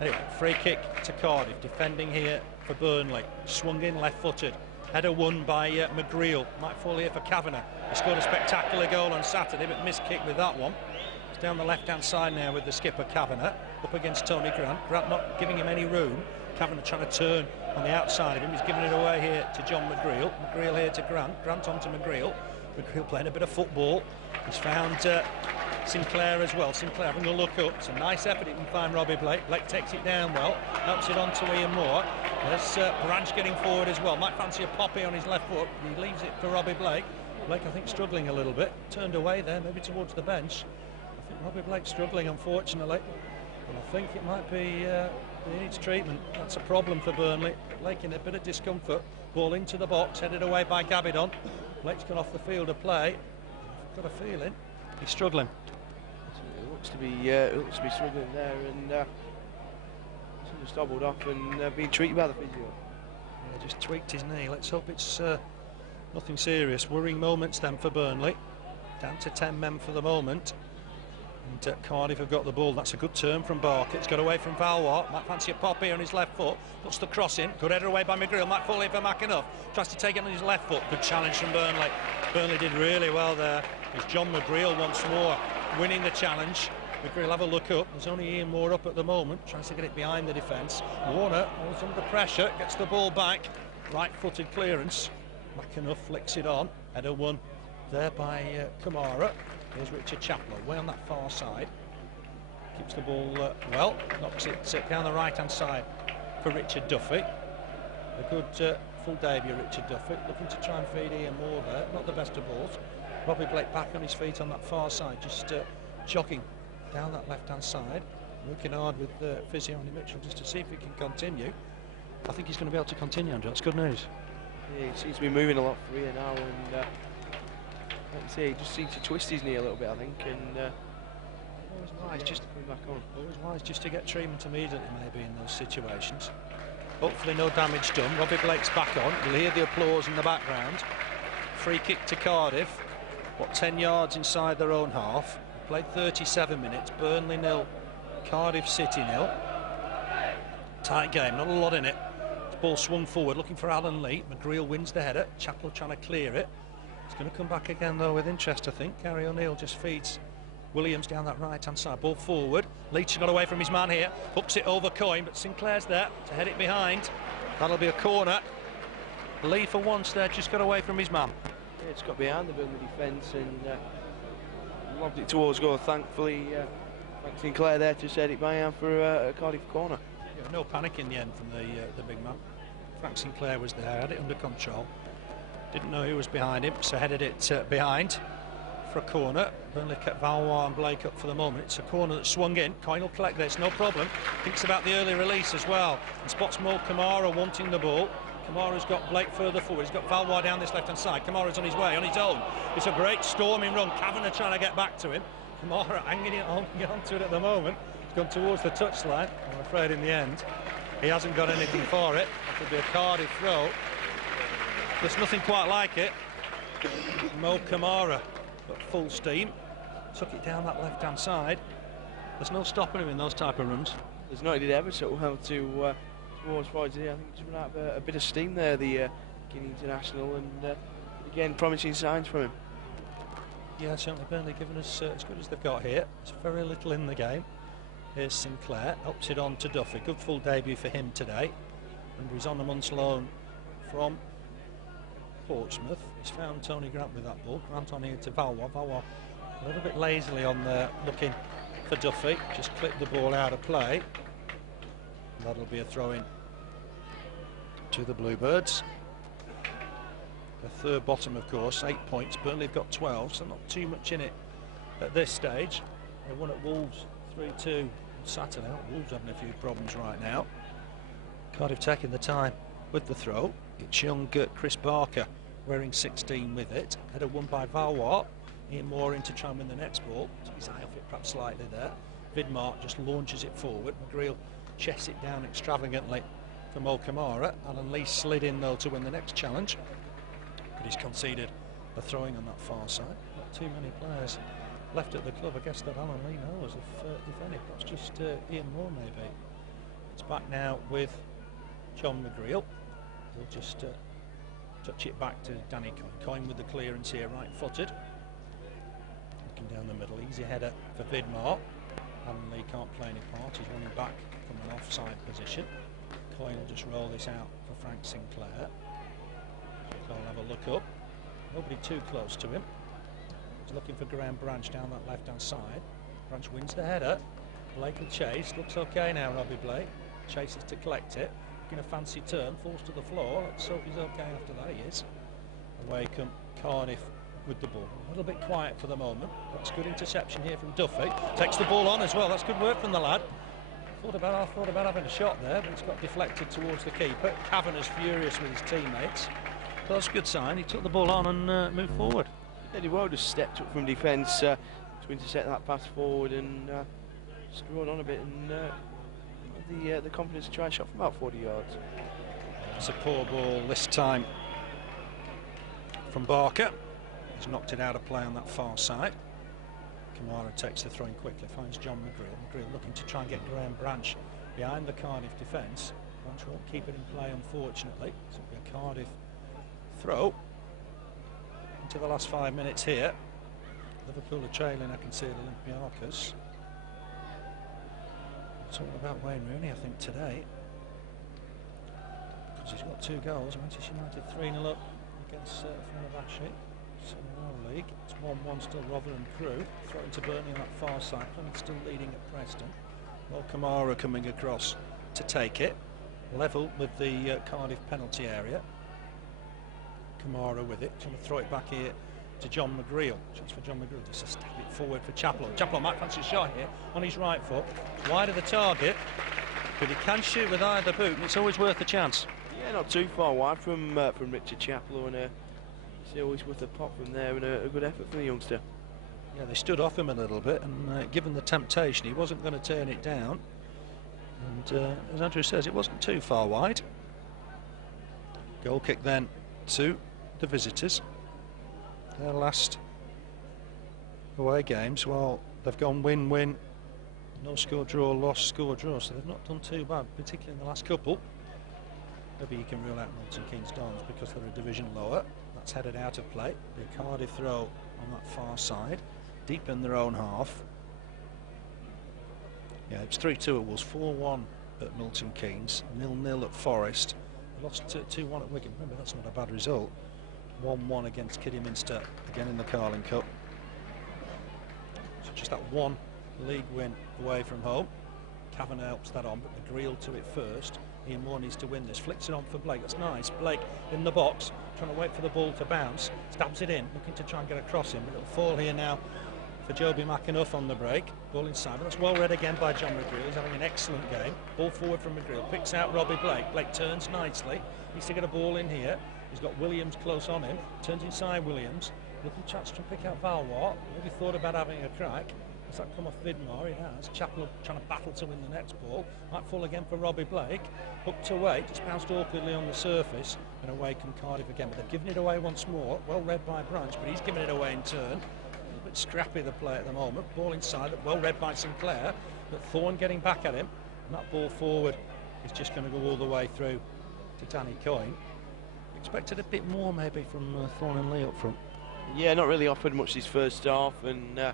Anyway, free kick to Cardiff, defending here for Burnley. Swung in left-footed. Header won by McGreal. Might fall here for Kavanagh. He scored a spectacular goal on Saturday, but missed kick with that one. He's down the left-hand side now with the skipper Kavanagh, up against Tony Grant. Grant not giving him any room. Kavanagh trying to turn on the outside of him. He's giving it away here to John McGreal. McGreal here to Grant. Grant on to McGreal. McGreal playing a bit of football. He's found Sinclair as well. Sinclair having a look up. It's a nice effort. He can find Robbie Blake. Blake takes it down well. Helps it on to Ian Moor. There's Branch getting forward as well. Might fancy a poppy on his left foot. He leaves it for Robbie Blake. Blake, I think, struggling a little bit. Turned away there, maybe towards the bench. I think Robbie Blake's struggling, unfortunately. And I think it might be he needs treatment. That's a problem for Burnley. Blake in a bit of discomfort. Ball into the box, headed away by Gabbidon. Blake's gone off the field of play. I've got a feeling he's struggling. It looks to be struggling there, and just doubled up and being treated by the physio. Yeah, just tweaked his knee. Let's hope it's nothing serious. Worrying moments then for Burnley. Down to 10 men for the moment. And Cardiff have got the ball. That's a good turn from Barker. It's got away from Valois. Might fancy a pop here on his left foot. Puts the cross in. Good header away by McGreal. Might fall in for McAnuff. Tries to take it on his left foot. Good challenge from Burnley. Burnley did really well there. It's John McGreal once more winning the challenge. McGreal have a look up. There's only Ian Moor up at the moment. Tries to get it behind the defence. Warner was under pressure. Gets the ball back. Right-footed clearance. McAnuff flicks it on. Header won there by Camara. Here's Richard Chaplow, way on that far side. Keeps the ball well, knocks it down the right-hand side for Richard Duffy. A good full debut, Richard Duffy. Looking to try and feed Ian Moor there. Not the best of balls. Robbie Blake back on his feet on that far side, just jogging down that left-hand side, working hard with Physio and Mitchell just to see if he can continue. I think he's going to be able to continue, Andrew. That's good news. Yeah, he seems to be moving a lot freer now, and like you say, he just seems to twist his knee a little bit, I think, and always wise just to back on. Always wise just to get treatment immediately, maybe, in those situations. Hopefully no damage done. Robbie Blake's back on. You'll hear the applause in the background. Free kick to Cardiff. What, 10 yards inside their own half. Played 37 minutes. Burnley 0, Cardiff City 0. Tight game, not a lot in it. The ball swung forward, looking for Alan Lee. McGreal wins the header. Chaplow trying to clear it. It's going to come back again, though, with interest, I think. Gary O'Neill just feeds Williams down that right-hand side. Ball forward. Leach got away from his man here. Hooks it over Coyne, but Sinclair's there to head it behind. That'll be a corner. Lee, for once, there, just got away from his man. Yeah, it's got behind the Burnley defence and lobbed it towards goal. Thankfully, Sinclair there to set it by hand for a Cardiff corner. Yeah, no panic in the end from the big man. Frank Sinclair was there, had it under control. Didn't know who was behind him, so headed it behind for a corner. Burnley kept Valois and Blake up for the moment. It's a corner that swung in. Coyne will collect this, no problem. Thinks about the early release as well. And spots Moor Camara wanting the ball. Camara's got Blake further forward. He's got Valois down this left-hand side. Camara's on his way, on his own. It's a great storming run. Kavanagh trying to get back to him. Camara hanging on to it at the moment. He's gone towards the touchline. I'm afraid in the end, he hasn't got anything for it. That could be a Cardiff throw. There's nothing quite like it. Mo Camara, but full steam. Took it down that left-hand side. There's no stopping him in those type of runs. There's not, he did ever so well to towards forwards here. I think he's run out of a bit of steam there, the Guinea international, and again, promising signs from him. Yeah, certainly Burnley giving us as good as they've got here. There's very little in the game. Here's Sinclair, helps it on to Duffy. Good full debut for him today. And he's on a month's loan from Portsmouth. He's found Tony Grant with that ball. Grant on here to Valois. Valois a little bit lazily on there, looking for Duffy. Just clipped the ball out of play. And that'll be a throw-in to the Bluebirds. The third bottom, of course, 8 points. Burnley have got 12, so not too much in it at this stage. They won at Wolves 3-2 on Saturday. Wolves having a few problems right now. Cardiff taking the time with the throw. It's young Chris Barker wearing 16 with it. Header won by Valois. Ian Moore in to try and win the next ball. Took his eye off it perhaps slightly there. Vidmar just launches it forward. McGreal chests it down extravagantly for Mo Camara. Alan Lee slid in though to win the next challenge. But he's conceded a throwing on that far side. Not too many players left at the club. I guess that Alan Lee knows, if any. Perhaps just Ian Moore maybe. It's back now with John McGreal. He'll just touch it back to Danny Coyne. Coyne with the clearance here, right-footed. Looking down the middle, easy header for Vidmar. Alan Lee can't play any part. He's running back from an offside position. Coyne will just roll this out for Frank Sinclair. So I'll have a look up. Nobody too close to him. He's looking for Graham Branch down that left-hand side. Branch wins the header. Blake will chase. Looks okay now, Robbie Blake. Chases to collect it. Looking a fancy turn. Falls to the floor. Let's hope he's okay after that. He is. Away come Cardiff with the ball. A little bit quiet for the moment. That's good interception here from Duffy. Takes the ball on as well. That's good work from the lad. I thought about having a shot there, but it's got deflected towards the keeper. Kavanagh's furious with his teammates. So that's a good sign. He took the ball on and moved forward. Eddie Woe just stepped up from defence to intercept that pass forward and just run on a bit and the confidence to try and shot from about 40 yards. It's a poor ball this time from Barker. He's knocked it out of play on that far side. Camara takes the throw in quickly, finds John McGreal. McGreal looking to try and get Graham Branch behind the Cardiff defence. Branch won't keep it in play, unfortunately. So it'll be a Cardiff throw into the last 5 minutes here. Liverpool are trailing, I can see, at Olympiacos. It's all about Wayne Rooney, I think, today. Because he's got 2 goals. Manchester United 3-0 up against Fenerbahce. Central League. It's 1-1 still, Rotherham Crew. Throw into Burnley on that far side. Plymouth still leading at Preston. Well, Camara coming across to take it. Level with the Cardiff penalty area. Camara with it. Trying to throw it back here to John McGreal. Chance for John McGreal just to stab it forward for Chaplow. Chaplow might fancy a shot here on his right foot. Wide of the target, but he can shoot with either boot, and it's always worth a chance. Yeah, not too far wide from Richard Chaplow, and it's always worth a pop from there, and a good effort from the youngster. Yeah, they stood off him a little bit, and given the temptation, he wasn't going to turn it down. And as Andrew says, it wasn't too far wide. Goal kick then to the visitors. Their last away games, well, they've gone win-win, no score draw, loss, score draw, so they've not done too bad, particularly in the last couple. Maybe you can rule out Milton Keynes Dons because they're a division lower. That's headed out of play. The Cardiff throw on that far side, deep in their own half. Yeah, it's 3-2 at Wolves, 4-1 at Milton Keynes, 0-0 at Forest. They lost 2-1 at Wigan. Remember, that's not a bad result. 1-1 against Kidderminster, again in the Carling Cup. So just that one league win away from home. Kavanagh helps that on, but McGreal to it first. Ian Moor needs to win this. Flicks it on for Blake. That's nice. Blake in the box, trying to wait for the ball to bounce. Stabs it in, looking to try and get across him. But it'll fall here now for Jobi McAnuff on the break. Ball inside. But that's well read again by John McGreal. He's having an excellent game. Ball forward from McGreal. Picks out Robbie Blake. Blake turns nicely. Needs to get a ball in here. He's got Williams close on him. Turns inside Williams. Looking chance to pick out Valois. Maybe thought about having a crack. Has that come off Vidmar? It has. Chaplow trying to battle to win the next ball. Might fall again for Robbie Blake. Hooked to weight, just bounced awkwardly on the surface, and away come Cardiff again. But they've given it away once more. Well read by Branch, but he's given it away in turn. A little bit scrappy the play at the moment. Ball inside, well read by Sinclair. But Thorne getting back at him. And that ball forward is just going to go all the way through to Danny Coyne. Expected a bit more maybe from Thorne and Lee up front. Yeah, not really offered much this first half, and I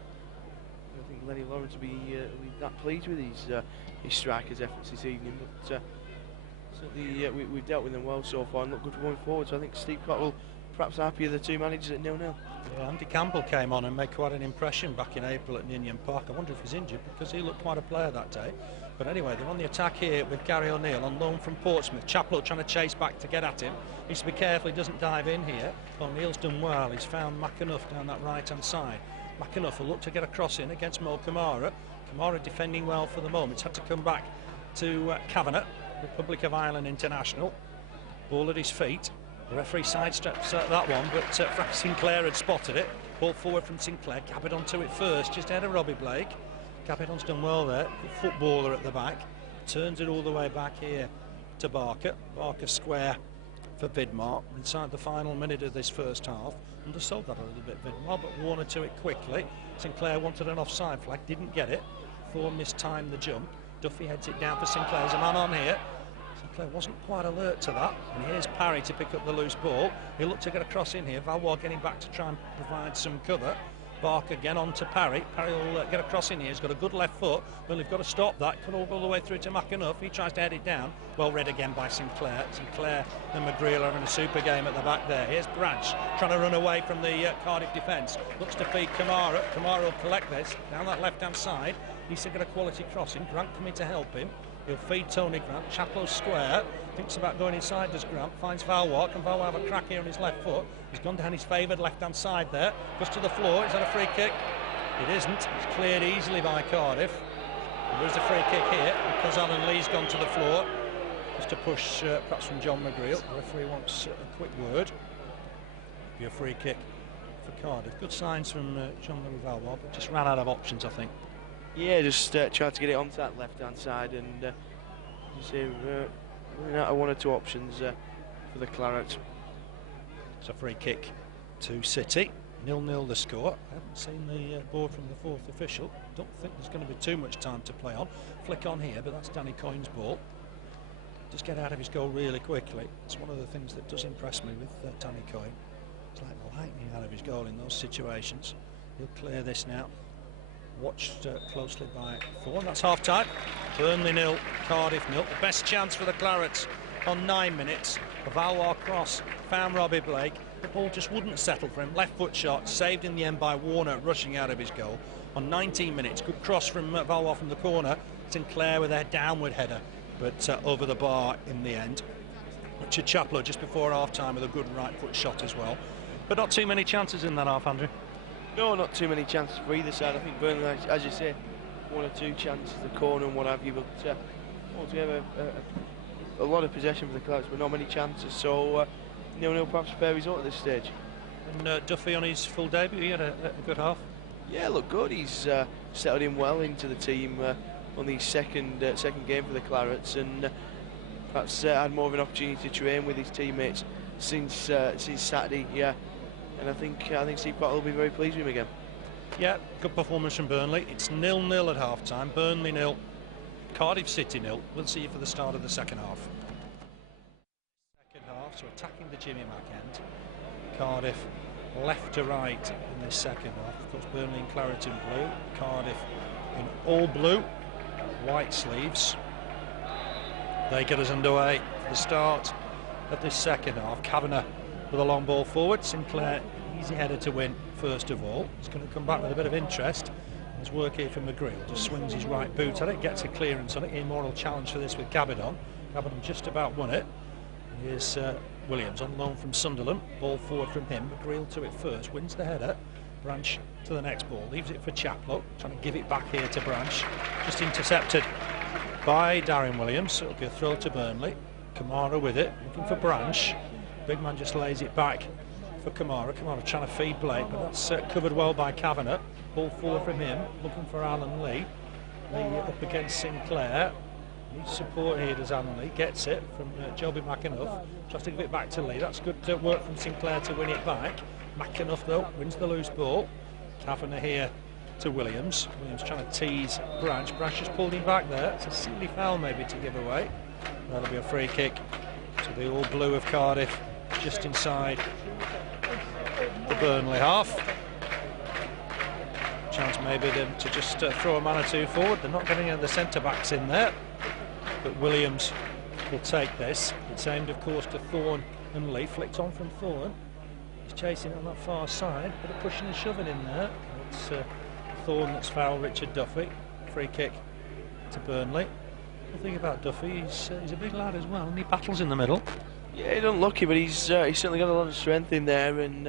think Lennie Lawrence will be that pleased with his strikers' efforts this evening. But certainly we've dealt with them well so far and look good going forward. So I think Steve Cotterill perhaps happier the two managers at 0-0. Yeah, Andy Campbell came on and made quite an impression back in April at Ninian Park. I wonder if he's injured because he looked quite a player that day. But anyway, they're on the attack here with Gary O'Neill on loan from Portsmouth. Chaplow trying to chase back to get at him. He needs to be careful he doesn't dive in here. O'Neill's done well. He's found McAnuff down that right-hand side. McAnuff will look to get a cross in against Camara. Camara defending well for the moment. He's had to come back to Kavanagh, Republic of Ireland international. Ball at his feet. The referee sidesteps that one, but Frank Sinclair had spotted it. Ball forward from Sinclair. Gabbidon to it first, just ahead of Robbie Blake. Gabbidon's done well there. Good footballer at the back. Turns it all the way back here to Barker. Barker square for Vidmar inside the final minute of this first half. Undersold that a little bit, Vidmar, but Warner to it quickly. Sinclair wanted an offside flag, didn't get it. Thorne mistimed the jump. Duffy heads it down for Sinclair. There's a man on here. Sinclair wasn't quite alert to that. And here's Parry to pick up the loose ball. He'll look to get across in here. Valois getting back to try and provide some cover. Barker again on to Parry. Parry will get across in here. He's got a good left foot. Well, they've got to stop that. Could all go the way through to McAnuff. He tries to head it down. Well read again by Sinclair. Sinclair and McGreal are having a super game at the back there. Here's Branch trying to run away from the Cardiff defence. Looks to feed Camara. Camara will collect this down that left-hand side. He's to get a quality crossing. Grant coming to help him. He'll feed Tony Grant. Chaplow square. Thinks about going inside, does Grant. Finds Valois. Can Valois have a crack here on his left foot? He's gone down his favoured left-hand side there. Goes to the floor. Is that a free kick? It isn't. It's cleared easily by Cardiff. And there's a free kick here because Alan Lee's gone to the floor. Just to push perhaps from John McGreal. The referee wants a quick word. Be a free kick for Cardiff. Good signs from Jean-Louis Valois, but just ran out of options, I think. Yeah, just tried to get it onto that left-hand side and running out of one or two options for the Clarets. It's a free kick to City. 0-0 the score. I haven't seen the board from the fourth official. Don't think there's going to be too much time to play on. Flick on here, but that's Danny Coyne's ball. Just get out of his goal really quickly. It's one of the things that does impress me with Danny Coyne. It's like lightning out of his goal in those situations. He'll clear this now. Watched closely by Thorne. That's half-time. Burnley 0, Cardiff 0. The best chance for the Clarets on 9 minutes. A Valois cross found Robbie Blake. The ball just wouldn't settle for him. Left foot shot, saved in the end by Warner rushing out of his goal. On 19 minutes, good cross from Valois from the corner. Sinclair with a downward header, but over the bar in the end. Richard Chaplow just before half-time with a good right foot shot as well. But not too many chances in that half, Andrew. No, not too many chances for either side. I think Burnley, as you say, 1 or 2 chances, the corner and what have you, but altogether a lot of possession for the Clarets, but not many chances. So 0-0 perhaps a fair result at this stage. And Duffy on his full debut, he had a good half. Yeah, looked good. He's settled in well into the team on the second game for the Clarets, and perhaps had more of an opportunity to train with his teammates since Saturday. Yeah, and I think Steve Cotterill will be very pleased with him again. Yeah, good performance from Burnley. It's 0-0 at half time. Burnley 0, Cardiff City 0. We'll see you for the start of the second half. Second half, so attacking the Jimmy Mack end. Cardiff left to right in this second half. Of course, Burnley in claret and blue. Cardiff in all blue, white sleeves. They get us underway for the start of this second half. Kavanagh with a long ball forward. Sinclair, easy header to win first of all. He's going to come back with a bit of interest. There's work here from McGreal. Just swings his right boot at it, gets a clearance on it. Immoral challenge for this with Gabbidon. Gabbidon just about won it. Here's Williams on loan from Sunderland. Ball forward from him. McGreal to it first, wins the header. Branch to the next ball, leaves it for Chaplow, trying to give it back here to Branch. Just intercepted by Darren Williams, so it'll be a throw to Burnley. Camara with it, looking for Branch. Big man just lays it back for Camara. Camara trying to feed Blake, but that's covered well by Kavanagh. Ball forward from him, looking for Alan Lee. Lee up against Sinclair. Needs support here, does Alan Lee. Gets it from Jobi McAnuff. Tries to give it back to Lee. That's good work from Sinclair to win it back. McAnuff, though, wins the loose ball. Kavanagh here to Williams. Williams trying to tease Branch. Branch just pulled him back there. It's a silly foul maybe to give away. That'll be a free kick to the all blue of Cardiff, just inside the Burnley half. Chance maybe to just throw a man or two forward. They're not getting the centre backs in there, but Williams will take this. It's aimed, of course, to Thorne and Lee. Flicked on from Thorne. He's chasing on that far side, but a pushing and shoving in there. It's Thorne that's fouled Richard Duffy. Free kick to Burnley. The thing about Duffy, he's a big lad as well, and he battles in the middle. Yeah, he's unlucky, but he's certainly got a lot of strength in there, and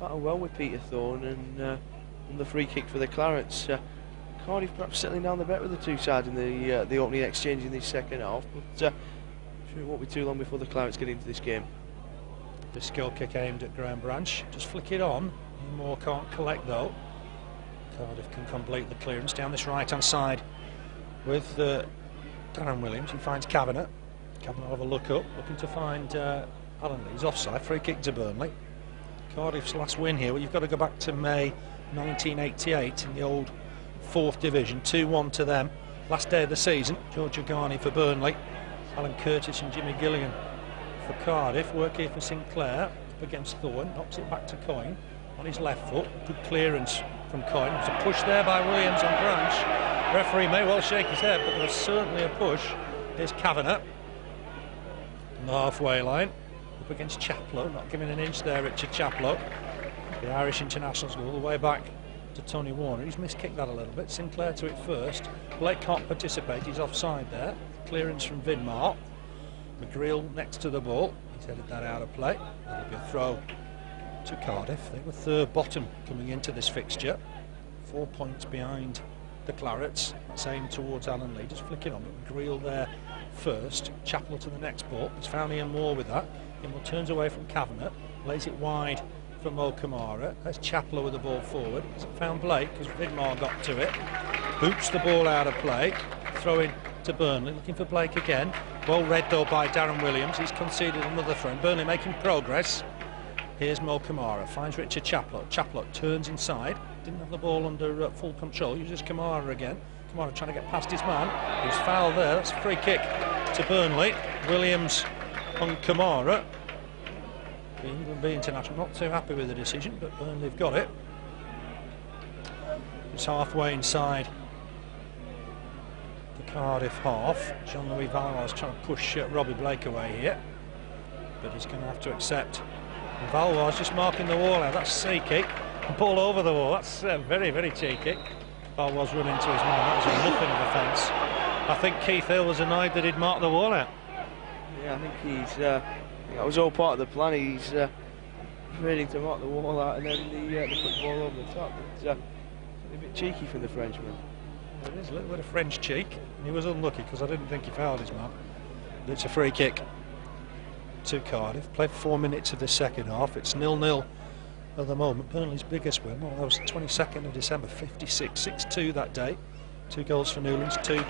battled well with Peter Thorne, and the free kick for the Clarets. Cardiff perhaps settling down the bet with the two sides in the opening exchange in this second half, but sure it won't be too long before the Clarets get into this game. The skill kick aimed at Graham Branch. Just flick it on. Moor can't collect though. Cardiff can complete the clearance down this right hand side with Darren Williams. He finds Kavanagh. Kavanagh will have a look up, looking to find Alan Lee. He's offside. Free kick to Burnley. Cardiff's last win here. Well, you've got to go back to May 1988 in the old 4th division. 2-1 to them. Last day of the season. George Agani for Burnley. Alan Curtis and Jimmy Gilligan for Cardiff. Work here for Sinclair up against Thorne. Knocks it back to Coyne on his left foot. Good clearance from Coyne. There's a push there by Williams on Branch. Referee may well shake his head, but there's certainly a push. Here's Kavanagh on the halfway line. Up against Chaplow. Not giving an inch there, Richard Chaplow. The Irish internationals go all the way back to Tony Warner. He's miskicked that a little bit. Sinclair to it first. Blake can't participate. He's offside there. Clearance from Vidmar. McGreal next to the ball. He's headed that out of play. That'll be a throw to Cardiff. They were third bottom coming into this fixture. 4 points behind the Clarets. Same towards Alan Lee. Just flick it on. McGreal there first. Chaplow to the next ball. He's found Ian Moor with that. Ian Moor turns away from Kavanagh. Lays it wide for Camara. There's Chaplow with the ball forward. Hasn't found Blake because Vidmar got to it. Boots the ball out of play. Throw in to Burnley. Looking for Blake again. Well read though by Darren Williams. He's conceded another throw. Burnley making progress. Here's Camara. Finds Richard Chaplow. Chaplow turns inside. Didn't have the ball under full control. Uses Camara again. Camara trying to get past his man. He's fouled there. That's a free kick to Burnley. Williams on Camara. The England B international not too happy with the decision, but Burnley have got it. It's halfway inside the Cardiff half. Jean-Louis Valois trying to push Robbie Blake away here, but he's going to have to accept. And Valois just marking the wall out. That's a sea kick. Ball over the wall. That's very, very cheeky. Valois run into his man. That was a nothing of offence. I think Keith Hill was annoyed that he'd marked the wall out. Yeah, I think he's. That was all part of the plan. He's ready to mark the wall out, and then they put the ball over the top. It's a bit cheeky from the Frenchman. It is a little bit of French cheek, and he was unlucky because I didn't think he fouled his man. But it's a free kick to Cardiff. Played 4 minutes of the second half. It's 0-0 at the moment. Burnley's biggest win. Well, that was the 22nd of December, 56-6-2 that day. 2 goals for Newlands, 2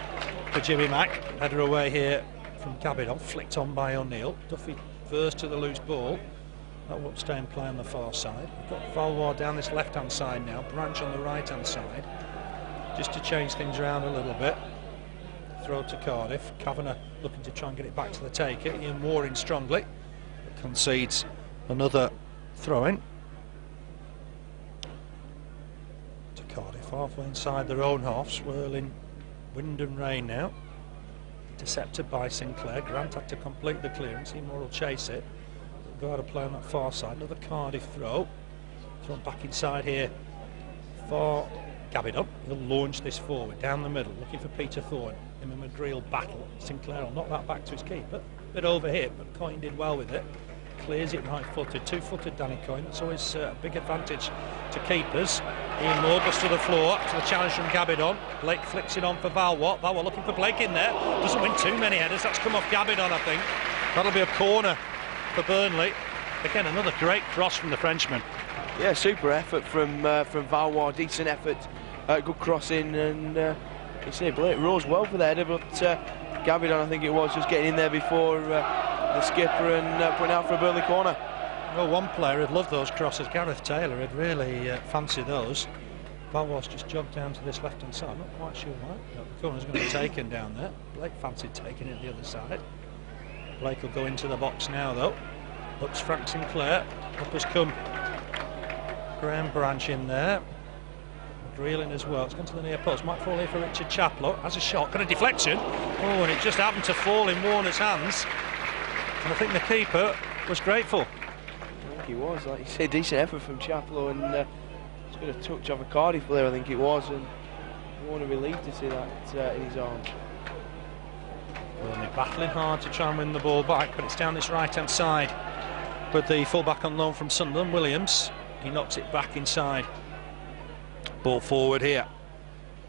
for Jimmy Mack. Header away here from Gabbidon, flicked on by O'Neill. Duffy first to the loose ball. That won't stay in play on the far side. We've got Valois down this left-hand side now, Branch on the right-hand side. Just to change things around a little bit. Throw to Cardiff. Kavanagh looking to try and get it back to the taker. Ian Moor in strongly. Concedes another throw-in. To Cardiff, halfway inside their own half, swirling wind and rain now. Intercepted by Sinclair. Grant had to complete the clearance. Ian Moor will chase it. Go out of play on that far side. Another Cardiff throw. Thrown back inside here for Gabbidon. He'll launch this forward down the middle, looking for Peter Thorne. Him and McGreal battle. Sinclair will knock that back to his keeper. Bit overhit, but Coyne did well with it. Clears it right-footed, 2-footed Danny Coyne. That's always a big advantage to keepers. Ian Moor goes to the floor, to the challenge from Gabbidon. Blake flicks it on for Valois. Valois looking for Blake in there. Doesn't win too many headers. That's come off Gabbidon, I think. That'll be a corner for Burnley. Again, another great cross from the Frenchman. Yeah, super effort from Valois. Decent effort, good crossing, and you say Blake rose well for the header, but Gabbidon, I think it was, just getting in there before the skipper and putting out for a Burnley corner. Well, one player had loved those crosses. Gareth Taylor had really fancied those. Valois just jogged down to this left-hand side. I'm not quite sure why. No, the corner's going to be taken down there. Blake fancied taking it the other side. Blake will go into the box now, though. Up's Frank Sinclair. Up has come Graham Branch in there. McGreal in as well. It's gone to the near post. Might fall here for Richard Chaplow. Has a shot. Got a deflection. Oh, and it just happened to fall in Warner's hands. And I think the keeper was grateful. I think he was. Like you say, decent effort from Chaplow, and it's got a touch of a Cardiff player, I think it was, and Warner relieved to see that in his arms. Burnley battling hard to try and win the ball back, but it's down this right-hand side. But the full-back on loan from Sunderland, Williams, he knocks it back inside. Ball forward here.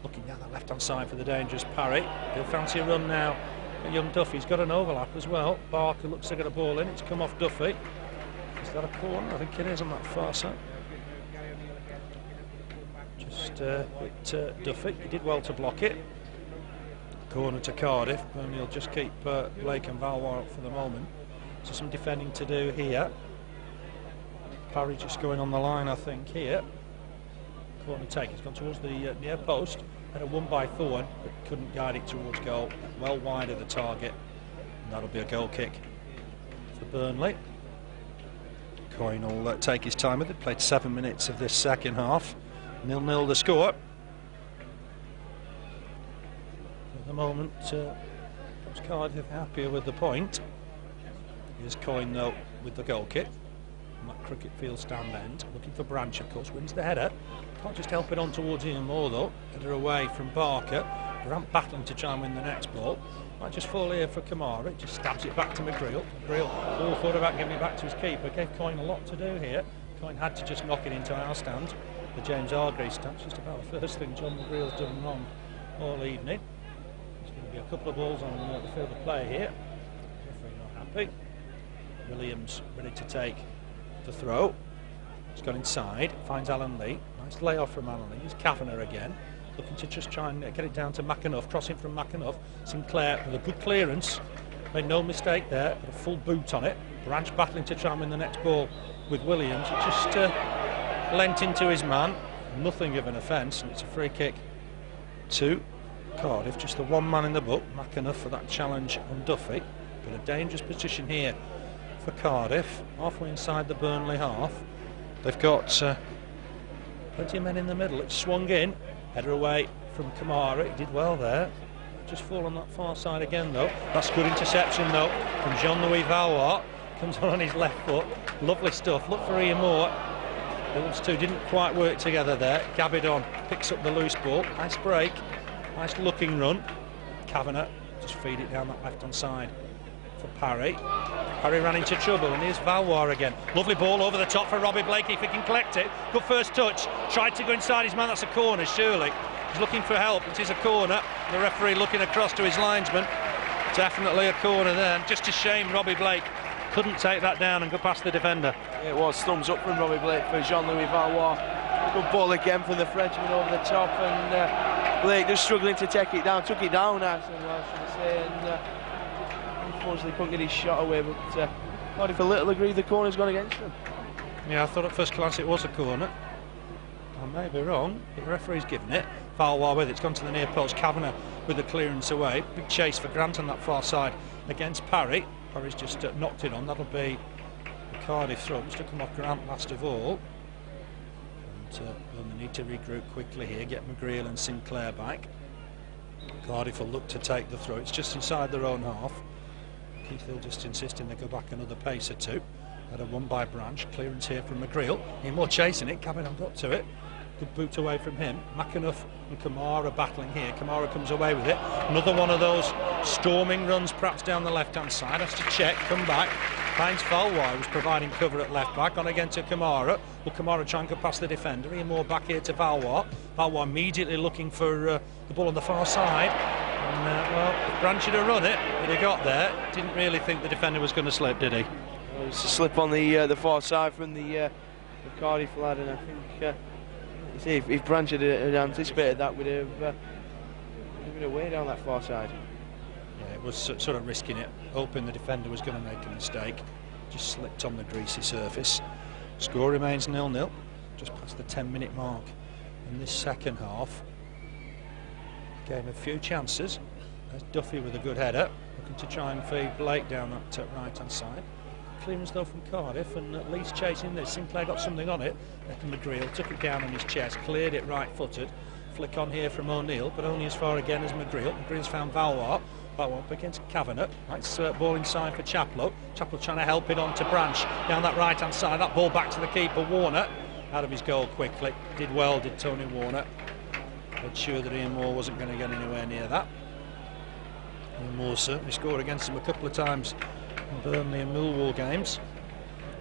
Looking down the left-hand side for the dangerous Parry. He'll fancy a run now. But young Duffy's got an overlap as well. Barker looks to get a ball in. It's come off Duffy. Is that a corner? I think it is on that far side. Just hit Duffy. He did well to block it. Corner to Cardiff, and he'll just keep Blake and Valois up for the moment. So some defending to do here. Parry just going on the line, I think, here. Corner take, he's gone towards the near post. Had a won by Thorne, but couldn't guide it towards goal. Well wide of the target, and that'll be a goal kick for Burnley. Coyne will take his time with it. Played 7 minutes of this second half. 0-0 the score. At the moment, perhaps Cardiff happier with the point. Here's Coyne, though, with the goal kick. That cricket field stand end. Looking for Branch, of course, wins the header. Can't just help it on towards Ian Moor, though. Header away from Barker. Grant battling to try and win the next ball. Might just fall here for Camara. Just stabs it back to McGreal. McGreal all thought about giving it back to his keeper. Gave Coyne a lot to do here. Coyne had to just knock it into our stand. The James Hargreaves stand. Just about the first thing John McGreal's done wrong all evening. There's going to be a couple of balls on the field of play here. Referee not happy. Williams ready to take the throw. He's gone inside, finds Alan Lee. Nice layoff from Alan Lee. Here's Kavanagh again, looking to just try and get it down to McAnuff. Crossing from McAnuff. Sinclair with a good clearance. Made no mistake there. Got a full boot on it. Branch battling to try and win the next ball with Williams. It just lent into his man. Nothing of an offence, and it's a free kick to Cardiff. Just the one man in the book, McAnuff, for that challenge on Duffy. But a dangerous position here for Cardiff, halfway inside the Burnley half. They've got plenty of men in the middle. It's swung in, header away from Camara. He did well there. Just fall on that far side again, though. That's good interception, though, from Jean-Louis Valois. Comes on his left foot. Lovely stuff. Look for Ian Moor. Those two didn't quite work together there. Gabbidon picks up the loose ball. Nice break. Nice looking run. Kavanagh just feed it down that left-hand side for Parry. Parry ran into trouble, and here's Valois again. Lovely ball over the top for Robbie Blake if he can collect it. Good first touch. Tried to go inside his man. That's a corner, surely. He's looking for help. It is a corner. The referee looking across to his linesman. Definitely a corner there. And just a shame Robbie Blake couldn't take that down and go past the defender. Yeah, it was thumbs up from Robbie Blake for Jean-Louis Valois. Good ball again from the Frenchman over the top, and Blake just struggling to take it down. Took it down, I should say, and unfortunately couldn't get his shot away. But Cardiff a little agreed the corner's gone against them. Yeah, I thought at first glance it was a corner. I may be wrong, but the referee's given it. Valois with it. It's gone to the near post. Kavanagh with the clearance away. Big chase for Grant on that far side against Parry. Parry's just knocked it on. That'll be a Cardiff throw. Must have come off Grant last of all. And they need to regroup quickly here, get McGreal and Sinclair back. Cardiff will look to take the throw. It's just inside their own half. Keith Hill just insisting they go back another pace or two. Had a one by Branch. Clearance here from McGreal. More chasing it. Gabbidon got to it. Good boot away from him. McAnuff and Camara battling here. Camara comes away with it. Another one of those storming runs, perhaps down the left-hand side. Has to check, come back. Finds Valois, who's providing cover at left back. On again to Camara. Will Camara try and go past the defender? More back here to Valois. Valois immediately looking for the ball on the far side. And, well, if Branch had run it, he'd have got there. Didn't really think the defender was going to slip, did he? Well, it was a slip on the far side from the Cardiff lad, and I think if Branch had anticipated that, would have been away down that far side. Yeah, it was sort of risking it, hoping the defender was going to make a mistake. Just slipped on the greasy surface. Score remains 0-0, just past the 10-minute mark in this second half. Gave a few chances. There's Duffy with a good header, looking to try and feed Blake down that right-hand side. Clearance though from Cardiff, and at least chasing this. Sinclair got something on it. McGreal took it down on his chest, cleared it right-footed. Flick on here from O'Neill, but only as far again as McGreal. McGreal's found Valois. Valois up against Kavanagh. Nice ball inside for Chaplow. Chaplow trying to help it on to Branch down that right-hand side. That ball back to the keeper, Warner. Out of his goal quickly. Did well, did Tony Warner. Made sure that Moor wasn't going to get anywhere near that. Moor certainly scored against him a couple of times in Burnley and Millwall games.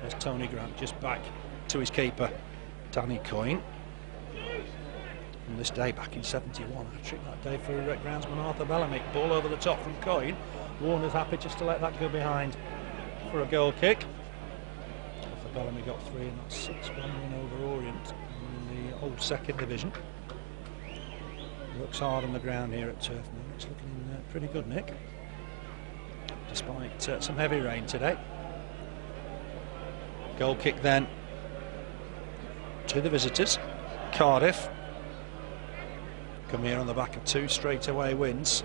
There's Tony Grant just back to his keeper, Danny Coyne. On this day back in 71, hat-trick that day for groundsman Arthur Bellamy. Ball over the top from Coyne. Warner's happy just to let that go behind for a goal kick. Arthur Bellamy got 3, and that's 6-1 win over Orient in the old second division. Works hard on the ground here at Turf Moor. It's looking pretty good, Nick, despite some heavy rain today. Goal kick then to the visitors. Cardiff come here on the back of 2 straightaway wins.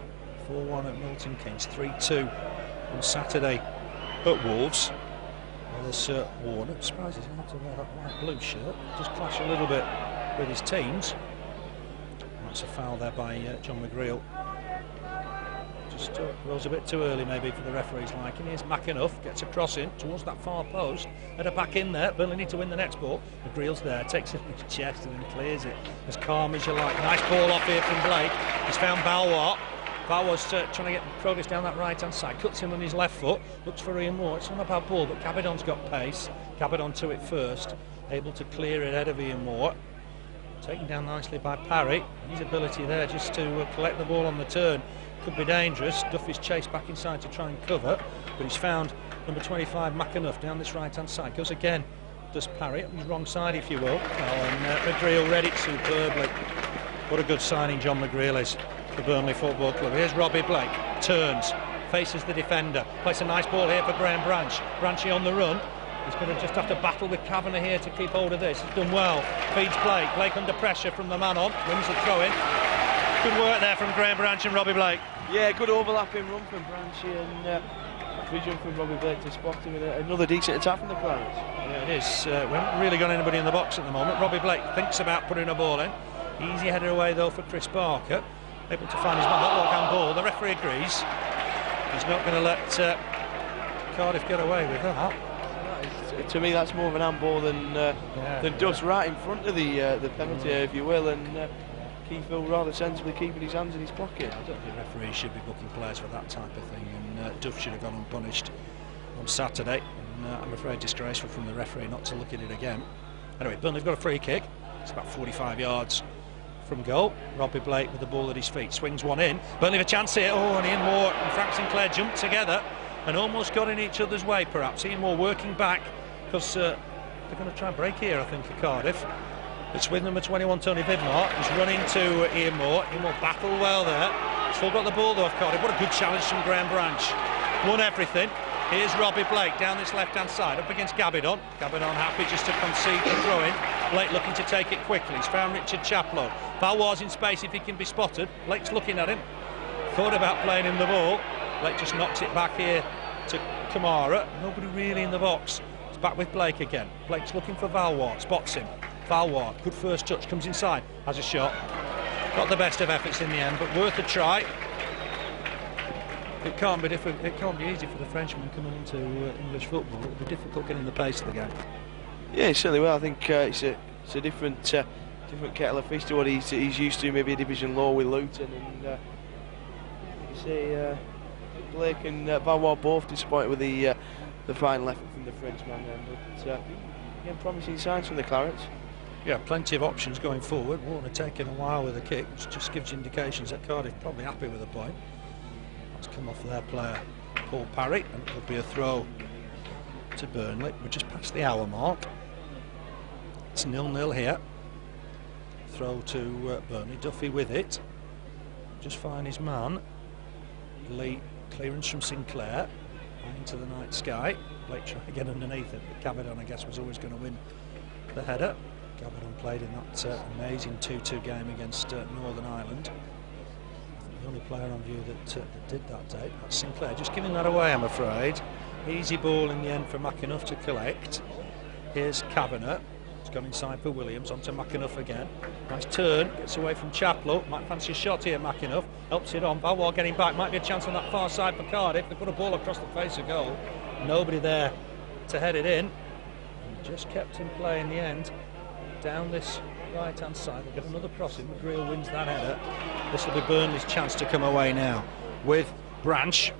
4-1 at Milton Keynes, 3-2 on Saturday at Wolves. There's Warner. I'm surprised he's not to wear that light blue shirt. Just clash a little bit with his teams. That's a foul there by John McGreal. Just rose a bit too early maybe for the referee's liking. Here's McAnuff, gets a cross in towards that far post. Header back in there. Burnley need to win the next ball. McGreal's there, takes it in his chest and then clears it as calm as you like. Nice ball off here from Blake. He's found Valois. Valois trying to get progress down that right-hand side. Cuts him on his left foot. Looks for Moor. It's not a bad ball, but Gabbidon's got pace. Gabbidon to it first. Able to clear it ahead of Moor. Taken down nicely by Parry. His ability there just to collect the ball on the turn could be dangerous. Duffy's chased back inside to try and cover, but he's found number 25 McAnuff down this right hand side. Goes again, does Parry on his wrong side if you will. And McGreal read it superbly. What a good signing John McGreal is for Burnley Football Club. Here's Robbie Blake, turns, faces the defender, plays a nice ball here for Graham Branch. Branchy on the run. He's going to just have to battle with Kavanagh here to keep hold of this. He's done well. Feeds Blake. Blake under pressure from the man on. Wins the throw in. Good work there from Graham Branch and Robbie Blake. Yeah, good overlapping run from Branchy and vision from Robbie Blake to spot him, and another decent attack from the Clarence. Yeah, it is. We haven't really got anybody in the box at the moment. Robbie Blake thinks about putting a ball in. Easy header away though for Chris Barker. Able to find his man. That walk-hand ball. The referee agrees. He's not going to let Cardiff get away with that. To me, that's more of an handball than dust right in front of the penalty, if you will, and Keith Hill rather sensibly keeping his hands in his pocket. I don't think referees should be booking players for that type of thing, and Duff should have gone unpunished on Saturday. And, I'm afraid disgraceful from the referee not to look at it again. Anyway, Burnley've got a free kick. It's about 45 yards from goal. Robbie Blake with the ball at his feet, swings one in. Burnley have a chance here. Oh, and Ian Moore and Frank Sinclair jumped together and almost got in each other's way, perhaps. Ian Moore working back because they're going to try and break here, I think, at Cardiff. It's with number 21, Tony Vidmar. He's running to Ian Moore. Ian Moore battled well there. Still got the ball though, off Cardiff. What a good challenge from Graham Branch. Won everything. Here's Robbie Blake down this left-hand side, up against Gabbidon. Gabbidon happy just to concede the throw-in. Blake looking to take it quickly. He's found Richard Chaplow. Valois in space if he can be spotted. Blake's looking at him. Thought about playing him the ball. Blake just knocks it back here to Camara. Nobody really in the box. It's back with Blake again. Blake's looking for Valois. Spots him. Valois, good first touch, comes inside, has a shot. Not the best of efforts in the end, but worth a try. It can't be easy for the Frenchman coming into English football. It'll be difficult getting the pace of the game. Yeah, it certainly will. I think it's a different kettle of fish to what he's used to. Maybe a division lower with Luton, and you see Blake and Valois both disappointed with the final effort from the Frenchman. But again, promising signs from the Clarets. Yeah, plenty of options going forward. Warner taking a while with a kick, which just gives indications that Cardiff probably happy with a point. That's come off their player, Paul Parry, and it will be a throw to Burnley. We're just past the hour mark. It's 0-0 here. Throw to Burnley. Duffy with it. Just find his man. Lee, clearance from Sinclair into the night sky. Blake trying to get underneath it, but Gabbidon, I guess, was always going to win the header. Gabbidon played in that amazing 2-2 game against Northern Ireland. The only player on view that did that day. That's Sinclair, just giving that away, I'm afraid. Easy ball in the end for McAnuff to collect. Here's Kavanagh. He's gone inside for Williams, onto McAnuff again. Nice turn, gets away from Chaplow. Might fancy a shot here, McAnuff. Helps it on. Valois getting back. Might be a chance on that far side for Cardiff. They put a ball across the face of goal. Nobody there to head it in. And just kept in play in the end. Down this right-hand side, they've got another crossing. McGreal wins that header. This will be Burnley's chance to come away now with Branch.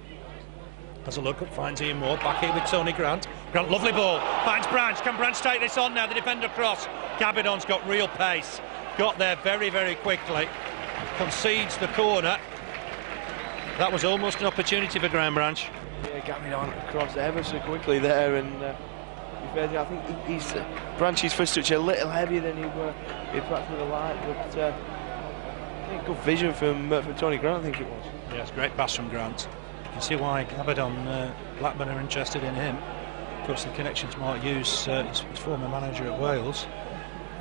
Has a look up, finds Ian Moore. Back here with Tony Grant. Grant, lovely ball. Finds Branch. Can Branch take this on now? The defender cross. Gabbidon's got real pace. Got there very, very quickly. Concedes the corner. That was almost an opportunity for Graham Branch. Yeah, Gabbidon across ever so quickly there, and I think he's Branch's first touch a little heavier than he perhaps would have liked, but I think good vision from Tony Grant, I think it was. Yeah, it's a great pass from Grant. You can see why Gabbidon, Blackburn are interested in him. Of course, the connections might use his former manager at Wales.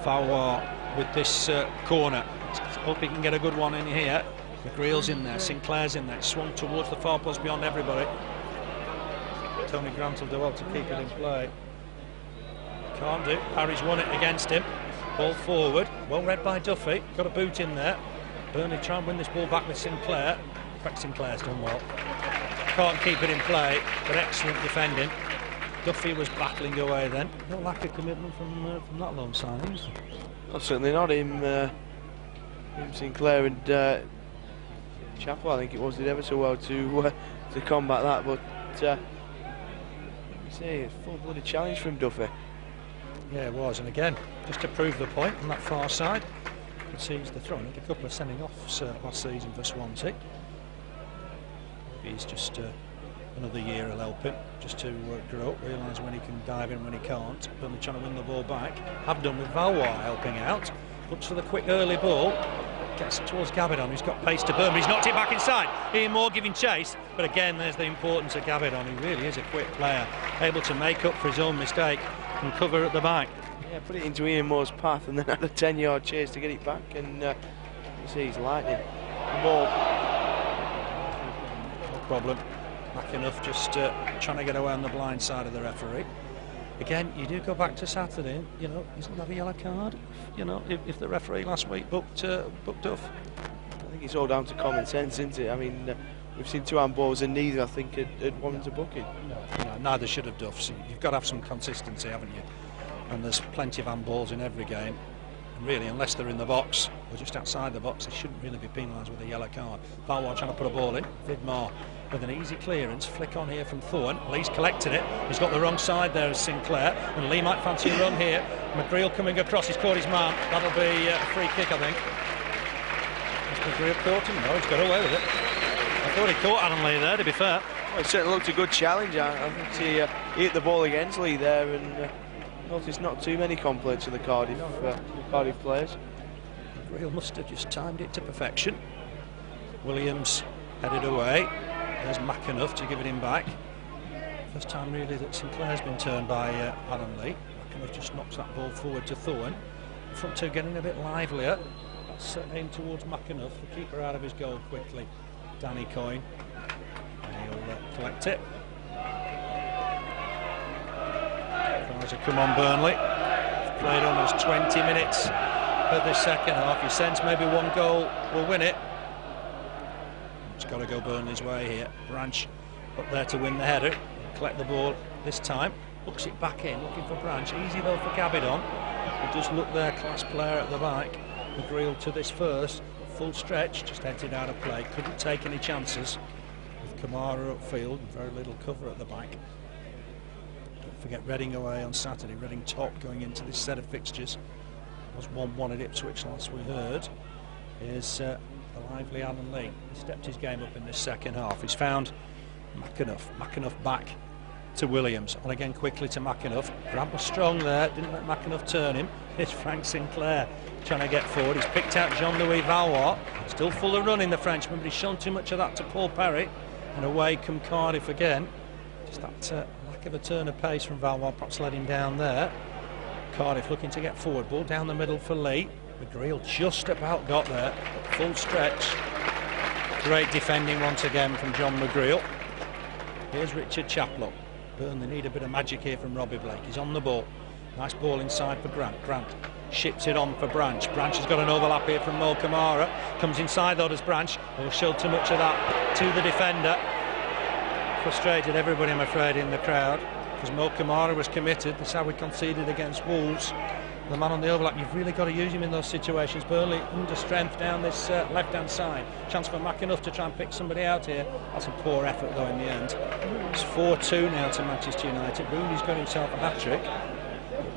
Valois with this corner. Hope he can get a good one in here. McGreal's in there, Sinclair's in there. Swung towards the far post beyond everybody. Tony Grant will do well to keep it in play. Can't do. Parry's won it against him. Ball forward. Well read by Duffy. Got a boot in there. Burnley try and win this ball back with Sinclair. In fact, Sinclair's done well. Can't keep it in play, but excellent defending. Duffy was battling away then. No lack of commitment from that loan signing, is there? Well, certainly not. Him Sinclair and Chaplow, I think it was, did ever so well to combat that, but you say it's full-blooded challenge from Duffy. Yeah, it was, and again, just to prove the point on that far side, concedes the throw. He had a couple of sending-offs last season for Swansea. He's just another year will help him just to grow up, realise when he can dive in, when he can't. Burnley trying to win the ball back. Have done with Valois helping out. Looks for the quick early ball. Gets towards Gabbidon, who's got pace to burn, but he's knocked it back inside. Ian Moore giving chase, but again, there's the importance of Gabbidon. He really is a quick player, able to make up for his own mistake and cover at the back. Yeah, put it into Ian Moore's path and then had a 10-yard chase to get it back, and you see he's lightning. Moore. No problem. McAnuff just trying to get away on the blind side of the referee. Again, you do go back to Saturday, you know, isn't that a yellow card? You know, if the referee last week booked Duff. I think it's all down to common sense, isn't it? I mean, we've seen two handballs and neither, I think, had warranted a booking. No, neither should have Duff. So you've got to have some consistency, haven't you? And there's plenty of handballs in every game. And really, unless they're in the box or just outside the box, they shouldn't really be penalised with a yellow card. Valois trying to put a ball in. Vidmar with an easy clearance. Flick on here from Thorne. Lee's collected it. He's got the wrong side there as Sinclair. And Lee might fancy a run here. McGreal coming across. He's caught his man. That'll be a free kick, I think. Has McGreal caught him? No, he's got away with it. I thought he caught Alan Lee there, to be fair. Well, it certainly looked a good challenge. I think he hit the ball against Lee there, and noticed not too many complaints of the Cardiff players. McGreal must have just timed it to perfection. Williams headed away. There's McAnuff to give it him back. First time really that Sinclair's been turned by Alan Lee. McAnuff just knocks that ball forward to Thorne. The front two getting a bit livelier. That's aimed towards McAnuff, the keeper out of his goal quickly. Danny Coyne. And he'll collect it. Tries to come on Burnley. Played almost 20 minutes of this second half. You sense maybe one goal will win it. It's got to go Burnley's way here. Branch up there to win the header. Collect the ball this time. Hooks it back in, looking for Branch. Easy though for Gabbidon. He does look there, class player at the back. McGreal to this first. Full stretch, just headed out of play. Couldn't take any chances with Camara upfield. Very little cover at the back. Don't forget Reading away on Saturday. Reading top going into this set of fixtures. It was 1-1 at Ipswich last we heard. Here's the lively Alan Lee. He stepped his game up in this second half. He's found McAnuff. McAnuff back to Williams. On again quickly to McAnuff. Grant was strong there. Didn't let McAnuff turn him. Here's Frank Sinclair trying to get forward. He's picked out Jean-Louis Valois. Still full of running, the Frenchman, but he's shown too much of that to Paul Parry. And away come Cardiff again. Just that lack of a turn of pace from Valois perhaps let him down there. Cardiff looking to get forward. Ball down the middle for Lee. McGreal just about got there. Full stretch. Great defending once again from John McGreal. Here's Richard Chaplow. Burnley need a bit of magic here from Robbie Blake. He's on the ball. Nice ball inside for Grant. Grant ships it on for Branch. Branch has got an overlap here from Moor Camara. Comes inside though does Branch. Will show too much of that to the defender. Frustrated everybody, I'm afraid, in the crowd, because Moor Camara was committed. That's how we conceded against Wolves. The man on the overlap, you've really got to use him in those situations. Burnley under strength down this left-hand side. Chance for McAnuff to try and pick somebody out here. That's a poor effort though in the end. It's 4-2 now to Manchester United. Rooney's got himself a hat-trick.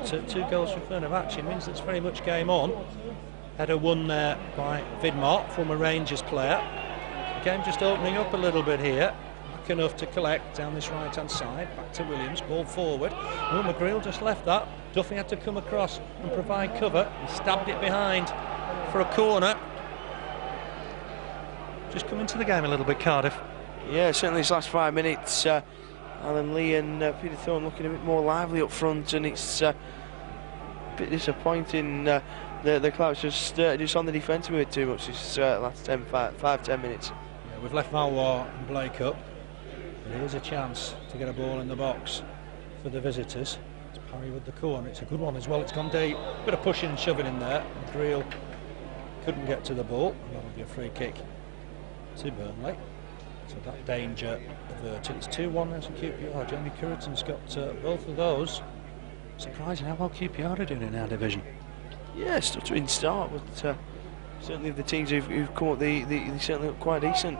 But 2 goals for Fenerbahce. It means it's very much game on. Header won there by Vidmar, former Rangers player. The game just opening up a little bit here. McAnuff to collect down this right-hand side. Back to Williams, ball forward. Oh, McGreal just left that. Duffy had to come across and provide cover. He stabbed it behind for a corner. Just come into the game a little bit, Cardiff. Yeah, certainly these last 5 minutes, Alan Lee and Peter Thorne looking a bit more lively up front, and it's a bit disappointing. The Clouds just on the defence a bit too much this last 5-10 minutes. Yeah, we've left Valois and Blake up. But here's a chance to get a ball in the box for the visitors. It's Parry with the corner. It's a good one as well. It's gone deep. Bit of pushing and shoving in there. McGreal couldn't get to the ball. That'll be a free kick to Burnley. So that danger averted. It's 2-1 now to QPR. Jamie Curriton's got both of those. Surprising how well QPR are doing in our division. Yeah, stuttering start, but certainly of the teams who've come up, they certainly look quite decent.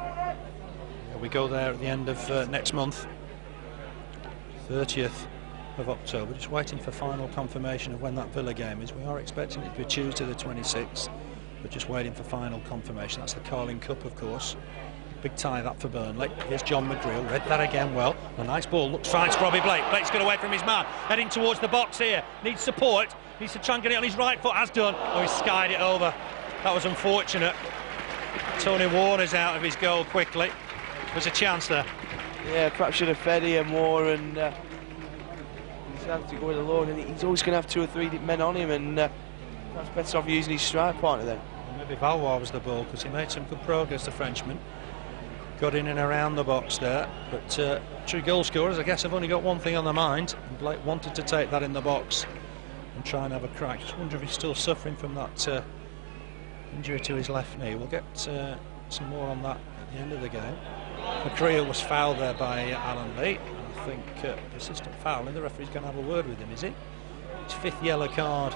We go there at the end of next month, 30th of October. Just waiting for final confirmation of when that Villa game is. We are expecting it to be Tuesday the 26th, but just waiting for final confirmation. That's the Carling Cup, of course. Big tie that for Burnley. Here's John McGreal. Read that again well. A nice ball. Looks fine to Robbie Blake. Blake's got away from his man. Heading towards the box here. Needs support. Needs to try and get it on his right foot. Has done. Oh, he's skied it over. That was unfortunate. Tony Warner's out of his goal quickly. There's a chance there. Yeah, perhaps should have fed here more, and he's had to go it alone, and he's always going to have 2 or 3 men on him, and perhaps better off using his strike partner then. Maybe Valois was the ball, because he made some good progress, the Frenchman. Got in and around the box there, but true goal scorers, I guess, have only got one thing on their mind, and Blake wanted to take that in the box and try and have a crack. Just wonder if he's still suffering from that injury to his left knee. We'll get some more on that at the end of the game. McGreal was fouled there by Alan Lee. I think persistent foul, and the referee's going to have a word with him, is it? His 5th yellow card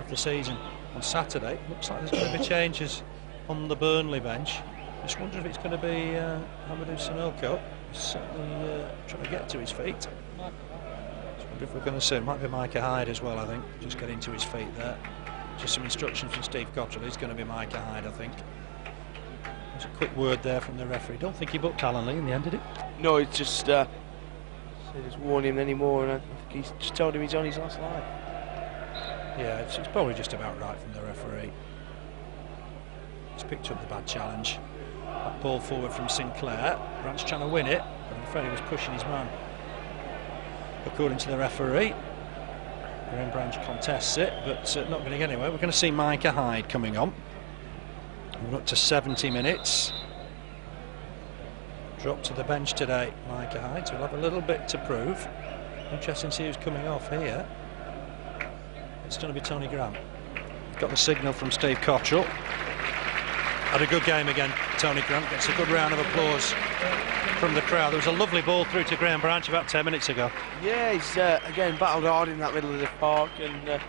of the season. on Saturday. Looks like there's going to be changes on the Burnley bench. Just wonder if it's going to be Amadou Sanogo. He's certainly trying to get to his feet. Just wonder if we're going to see, it might be Micah Hyde as well, I think, just getting to his feet there. Just some instructions from Steve Cotterill. He's going to be Micah Hyde, I think. There's a quick word there from the referee. Don't think he booked Alan Lee in the end, did he? No, it's just said it's warned him anymore, and I think he's just told him he's on his last line. Yeah, it's probably just about right from the referee. He's picked up the bad challenge. That ball forward from Sinclair. Branch trying to win it, but I'm afraid he was pushing his man. According to the referee, Graham Branch contests it, but not going to get anywhere. We're going to see Micah Hyde coming on. We're up to 70 minutes. Dropped to the bench today, Micah Hyde, so we'll have a little bit to prove. Interesting to see who's coming off here. It's going to be Tony Grant. Got the signal from Steve Cotterill. Had a good game again, Tony Grant. Gets a good round of applause from the crowd. There was a lovely ball through to Graham Branch about 10 minutes ago. Yeah, he's again battled hard in that middle of the park, and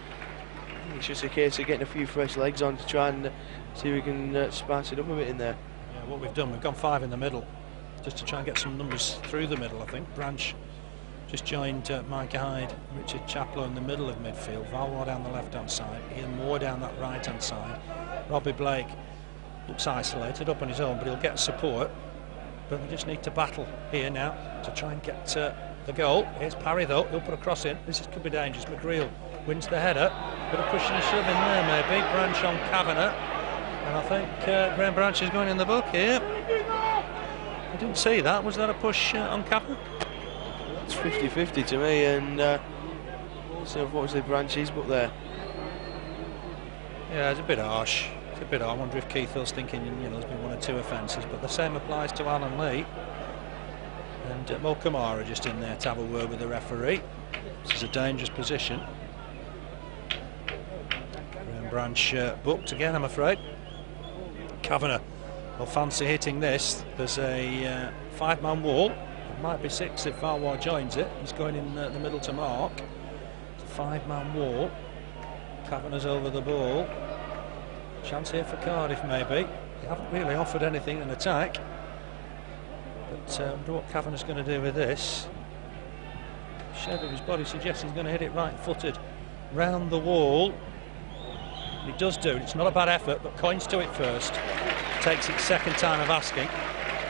it's just a case of getting a few fresh legs on to try and see if we can spice it up a bit in there. Yeah, what we've done, we've gone 5 in the middle, just to try and get some numbers through the middle, I think. Branch just joined Micah Hyde, Richard Chaplow in the middle of midfield, Valois down the left-hand side, Ian Moor down that right-hand side. Robbie Blake looks isolated up on his own, but he'll get support. But they just need to battle here now to try and get the goal. Here's Parry though, he'll put a cross in. This could be dangerous. McGreal wins the header. Bit of pushing and shoving there maybe. Branch on Kavanagh. And I think Graham Branch is going in the book here. I didn't see that. Was that a push on Kavanagh? It's 50-50 to me, and so unfortunately Branch is booked there. Yeah, it's a bit harsh. It's a bit harsh. I wonder if Keith Hill's thinking, you know, there's been 1 or 2 offences, but the same applies to Alan Lee. And Mo Camara just in there to have a word with the referee. This is a dangerous position. Graham Branch booked again, I'm afraid. Kavanagh will fancy hitting this. There's a 5-man wall. It might be 6 if Valois joins it. He's going in the middle to mark. It's a 5-man wall. Kavanagh's over the ball. Chance here for Cardiff maybe. They haven't really offered anything in attack. But I wonder what Kavanagh's going to do with this. Shape of his body suggests he's going to hit it right-footed round the wall. He does do it. It's not a bad effort, but Coyne's to it first. Takes it second time of asking.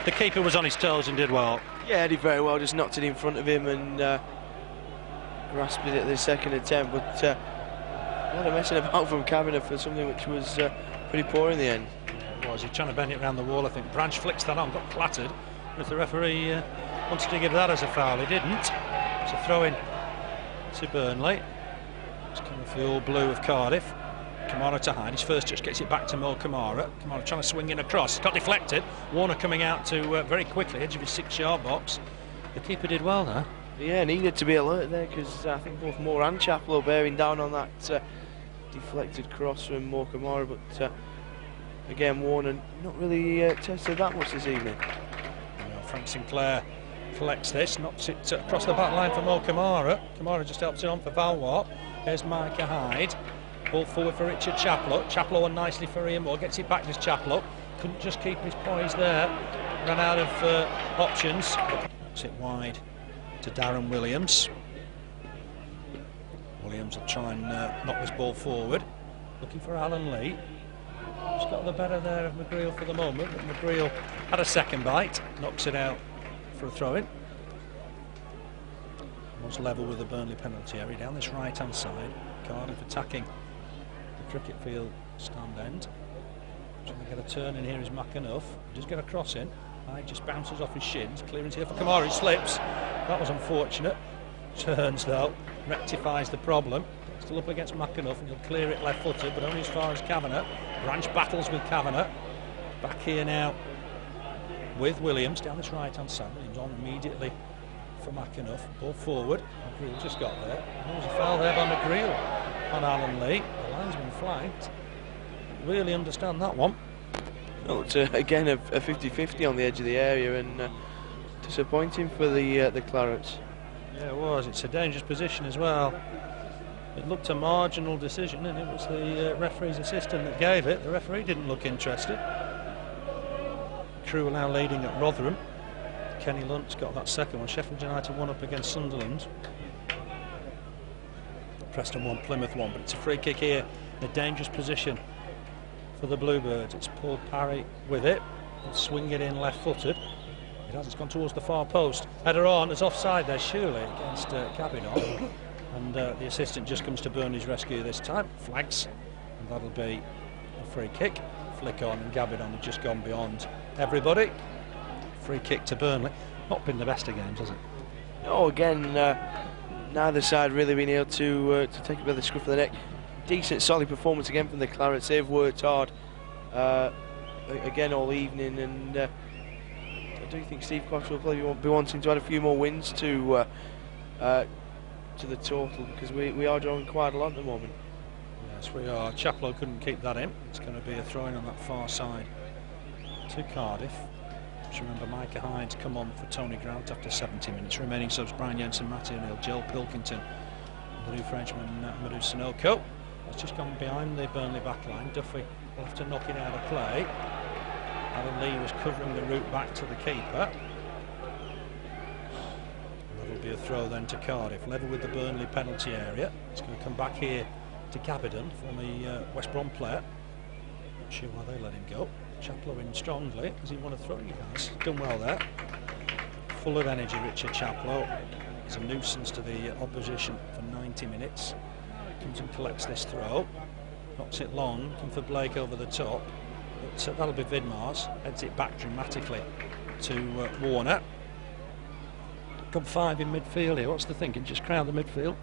The keeper was on his toes and did well. Yeah, he did very well. Just knocked it in front of him and grasped it at the second attempt. But a lot of messing about from Kavanagh for something which was pretty poor in the end. It was. He's trying to bend it around the wall, I think. Branch flicks that on, got clattered. If the referee wanted to give that as a foul, he didn't. It's a throw-in to Burnley. It's coming for the all blue of Cardiff. Camara to Hyde. His first touch gets it back to Mo Camara. Camara trying to swing in across. Got deflected. Warner coming out to very quickly, edge of his 6-yard box. The keeper did well there. Yeah, needed to be alert there because I think both Moor and Chaplow bearing down on that deflected cross from Mo Camara. But again, Warner not really tested that much this evening. Frank Sinclair collects this, knocks it across the back line for Mo Camara. Camara just helps it on for Valois. There's Micah Hyde. Ball forward for Richard Chaplow. Chaplow on nicely for Ian Moore. Gets it back to Chaplow. Couldn't just keep his poise there. Ran out of options. Puts it wide to Darren Williams. Williams will try and knock this ball forward. Looking for Alan Lee. He's got the better there of McGreal for the moment, but McGreal had a second bite. Knocks it out for a throw-in. Was level with the Burnley penalty area down this right-hand side. Cardiff attacking the cricket field stand end. Trying to get a turn in here is McAnuff. Does get a cross in. Hyde just bounces off his shins. Clearance here for Camara. He slips. That was unfortunate. Turns though. Rectifies the problem. Still up against McAnuff and he'll clear it left-footed, but only as far as Kavanagh. Branch battles with Kavanagh. Back here now with Williams down this right-hand side. Williams on immediately for McAnuff. Ball forward. McGreal just got there. There was a foul there by McGreal on Alan Lee. The linesman flagged. Really understand that one. Well, it's again a 50-50 on the edge of the area, and disappointing for the Clarets. Yeah, it was. It's a dangerous position as well. It looked a marginal decision, and it was the referee's assistant that gave it. The referee didn't look interested. Crew are now leading at Rotherham. Kenny Lunt's got that second one. Sheffield United 1 up against Sunderland. Preston 1, Plymouth 1, but it's a free kick here. A dangerous position for the Bluebirds. It's Paul Parry with it. He'll swing it in left-footed. It has. It's gone towards the far post. Header on. There's offside there, surely, against Gabbidon. And the assistant just comes to Burnley's rescue this time. Flags. And that'll be a free kick. Flick on, and Gabbidon had just gone beyond everybody. Free kick to Burnley. Not been the best of games, has it? No, again, neither side really been able to take it by the scruff of the neck. Decent, solid performance again from the Clarets. They've worked hard again all evening, and I do think Steve Cox will probably be wanting to add a few more wins to the total, because we are drawing quite a lot at the moment. Yes, we are. Chaplow couldn't keep that in. It's going to be a throw-in on that far side to Cardiff. Just remember, Micah Hyde's come on for Tony Grant after 70 minutes. Remaining subs: Brian Jensen, Matty O'Neill, Joel Pilkington, the new Frenchman, Amadou Sunoco. That's just gone behind the Burnley backline. Duffy will have to knock it out of play. Alan Lee was covering the route back to the keeper. That'll be a throw then to Cardiff, level with the Burnley penalty area. It's going to come back here to Gabbidon, former West Brom player. Not sure why they let him go. Chaplow in strongly. Does he want to throw? He has. Done well there. Full of energy, Richard Chaplow. He's a nuisance to the opposition for 90 minutes. Comes and collects this throw. Knocks it long. Come for Blake over the top. But that'll be Vidmar's. Heads it back dramatically to Warner. Got 5 in midfield here. What's the thinking? Just crowd the midfield?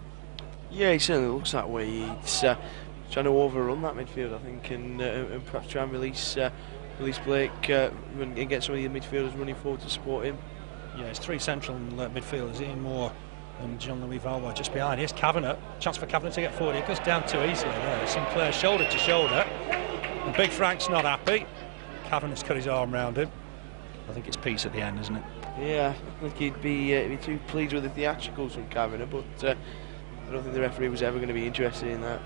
Yeah, he certainly looks that way. He's trying to overrun that midfield, I think, and perhaps try and release Blake and get some of the midfielders running forward to support him. Yeah, it's 3 central midfielders, Ian Moor and Jean-Louis Valois just behind. Here's Kavanagh. Chance for Kavanagh to get forward. It goes down too easily there. Sinclair shoulder to shoulder. And Big Frank's not happy. Kavanagh's got his arm round him. I think it's peace at the end, isn't it? Yeah, I think he'd be too pleased with the theatricals from Kavanagh, but I don't think the referee was ever going to be interested in that.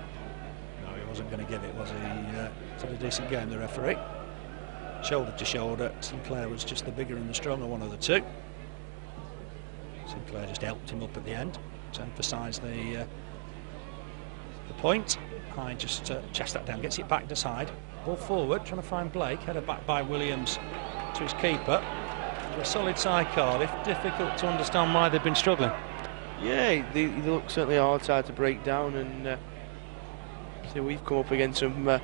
No, he wasn't going to give it, was he? It's had a decent game, the referee. Shoulder to shoulder. Sinclair was just the bigger and the stronger one of the two. Sinclair just helped him up at the end to emphasise the point. Hyde just chests that down, gets it back to side. Ball forward, trying to find Blake. Header back by Williams to his keeper. A solid side, Cardiff. Difficult to understand why they've been struggling. Yeah, they look certainly a hard side to break down, and so we've come up against some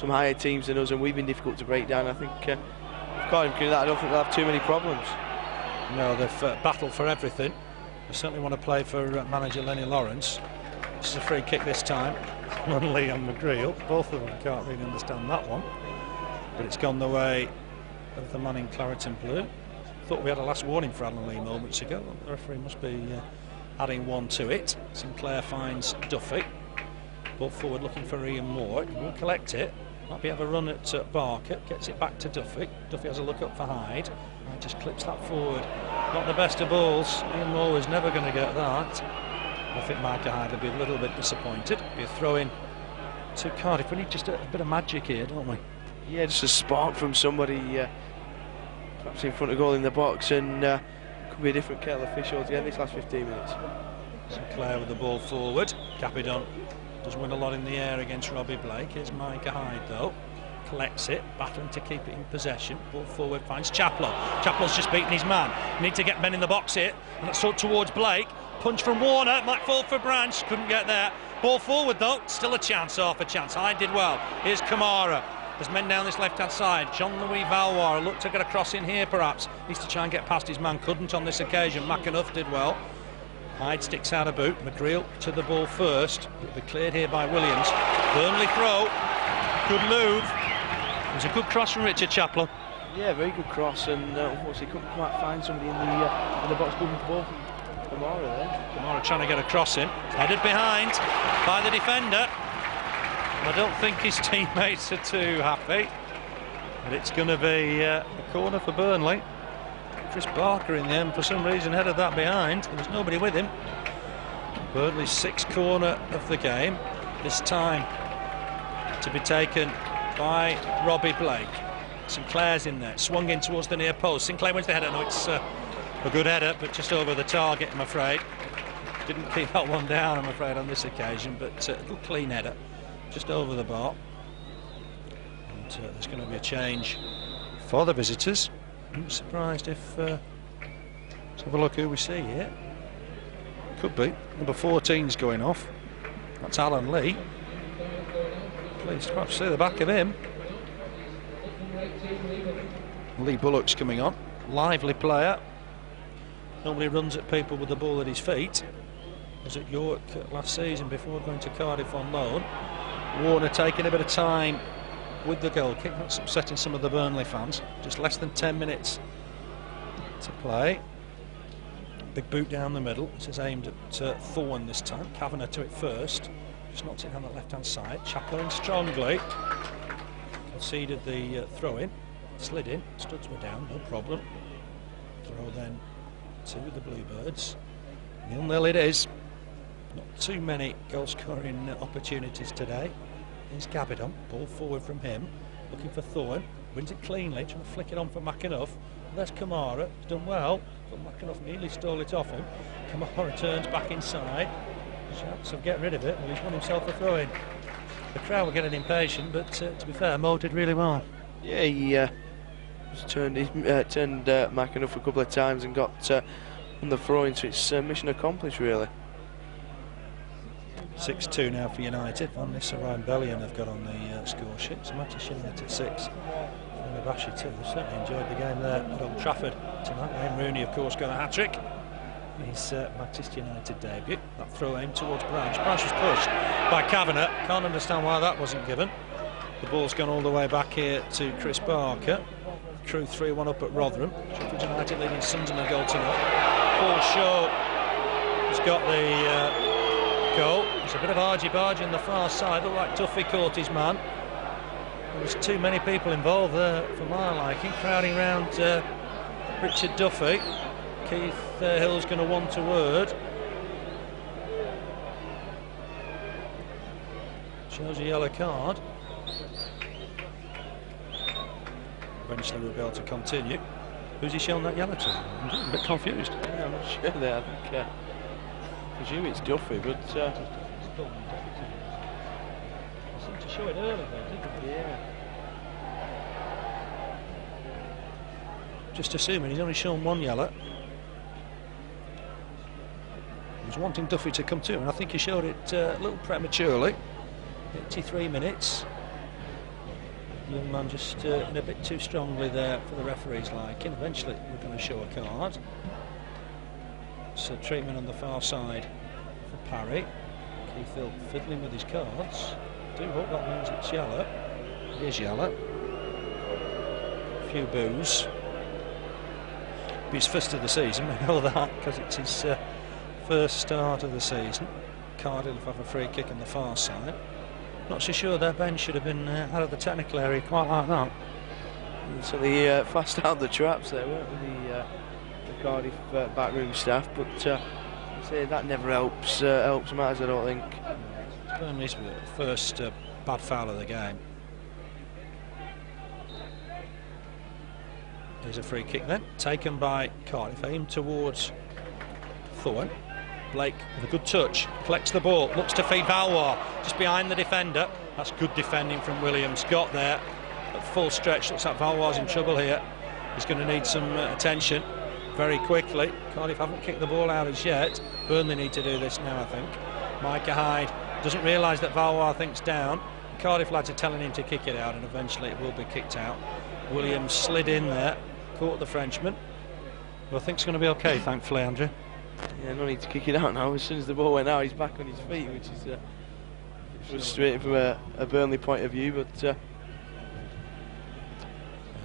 higher teams than us, and we've been difficult to break down. I think if Cardiff can do that, I don't think they'll have too many problems. No, they've battled for everything. They certainly want to play for manager Lennie Lawrence. This is a free kick this time on Lee and McGreal. Both of them can't really understand that one, but it's gone the way of the man in claret and blue. Thought we had a last warning for Alan Lee moments ago. The referee must be adding one to it. Sinclair finds Duffy. Ball forward looking for Ian Moore. He will collect it. Might be have a run at Barker. Gets it back to Duffy. Duffy has a look up for Hyde. Hyde just clips that forward. Not the best of balls. Ian Moore was never going to get that. I think Micah Hyde will be a little bit disappointed. Be a throw in to Cardiff. We need just a bit of magic here, don't we? Yeah, just a spark from somebody perhaps in front of goal in the box, and could be a different kettle of fish altogether this last 15 minutes. Sinclair with the ball forward. Gabbidon does win a lot in the air against Robbie Blake. Here's Micah Hyde though. Collects it, battling to keep it in possession. Ball forward finds Chaplow. Chaplow's just beaten his man. Need to get men in the box here. And that's sort towards Blake. Punch from Warner. Might fall for Branch. Couldn't get there. Ball forward though. Still a chance, half a chance. Hyde did well. Here's Camara. There's men down this left-hand side. Jean-Louis Valois looked to get a cross in here, perhaps. Needs to try and get past his man. Couldn't on this occasion. McAnuff did well. Hyde sticks out a boot. McGreal to the ball first. It'll be cleared here by Williams. Burnley throw. Good move. It was a good cross from Richard Chaplow. Yeah, very good cross, and unfortunately couldn't quite find somebody in the box moving the ball from Camara there. Camara trying to get a cross in. Headed behind by the defender. I don't think his teammates are too happy. But it's going to be a corner for Burnley. Chris Barker in the end, for some reason, headed that behind. There was nobody with him. Burnley's sixth corner of the game, this time to be taken by Robbie Blake. Sinclair's in there, swung in towards the near post. Sinclair wins the header. No, it's a good header, but just over the target, I'm afraid. Didn't keep that one down, I'm afraid, on this occasion, but a good clean header, just over the bar. And there's going to be a change for the visitors. I'm surprised if... let's have a look who we see here. Could be. Number 14's going off. That's Alan Lee. Please perhaps see the back of him. Lee Bullock's coming on. Lively player. Normally runs at people with the ball at his feet. Was at York last season before going to Cardiff on loan. Warner taking a bit of time with the goal kick. That's upsetting some of the Burnley fans. Just less than 10 minutes to play. Big boot down the middle. This is aimed at Thorne this time. Kavanagh to it first. Just knocked it down the left-hand side. Chaplow in strongly. Conceded the throw-in. Slid in. Studs were down, no problem. Throw then to the Bluebirds. 0-0 it is. Not too many goal-scoring opportunities today. Here's Gabbidon. Ball forward from him. Looking for Thorne. Wins it cleanly. Trying to flick it on for McAnuff. There's Camara. He's done well. But McAnuff nearly stole it off him. Camara turns back inside. Shouts of get rid of it. Well, he's won himself a throw-in. The crowd were getting impatient, but to be fair, Moor did really well. Yeah, he turned McAnuff a couple of times and got on the throw-in, so it's mission accomplished, really. 6-2 now for United. Van Nistelrooy and Bellion have got on the score sheet. So Manchester United 6. And Abashi too. Certainly enjoyed the game there at Old Trafford tonight. Wayne Rooney, of course, got a hat-trick. His Manchester United debut. That throw aimed towards Branch. Branch was pushed by Kavanagh. Can't understand why that wasn't given. The ball's gone all the way back here to Chris Barker. Crew 3-1 up at Rotherham. Sheffield United leading Sunderland a goal tonight. Paul Shaw has got the goal. There's a bit of argy-bargy on the far side. Looked like Duffy caught his man. There was too many people involved there for my liking, crowding round Richard Duffy. Keith Hill's going to want a word. Shows a yellow card. Eventually we'll be able to continue. Who's he shown that yellow to? I'm a bit confused. Yeah, I'm not sure there. I think I presume it's Duffy, but I seemed to show it earlier, didn't he? yeah. Just assuming he's only shown one yellow. He was wanting Duffy to come to him, and I think he showed it a little prematurely. 83 minutes. The young man just in a bit too strongly there for the referee's liking. Eventually we're going to show a card. So treatment on the far side for Parry. Keith Hill fiddling with his cards. I do hope that means it's yellow. It is yellow. A few boos. Be his first of the season, we know that, because it's his first start of the season. Cardiff have a free kick on the far side. Not so sure their bench should have been out of the technical area quite like that. So they fast out the traps there, weren't they, the Cardiff backroom staff, but say that never helps matters, I don't think. It's Burnley's first bad foul of the game. There's a free kick then, taken by Cardiff, aimed towards Thorne. Blake with a good touch, collects the ball, looks to feed Valois, just behind the defender. That's good defending from Williams. Got there at full stretch. Looks like Valois in trouble here. He's going to need some attention very quickly. Cardiff haven't kicked the ball out as yet. Burnley need to do this now, I think. Micah Hyde doesn't realise that Valois thinks down. The Cardiff lads are telling him to kick it out, and eventually it will be kicked out. Williams slid in there, caught the Frenchman. But I think it's going to be okay, thankfully, Andrew. Yeah, no need to kick it out now. As soon as the ball went out, he's back on his feet, which is frustrating from a Burnley point of view. But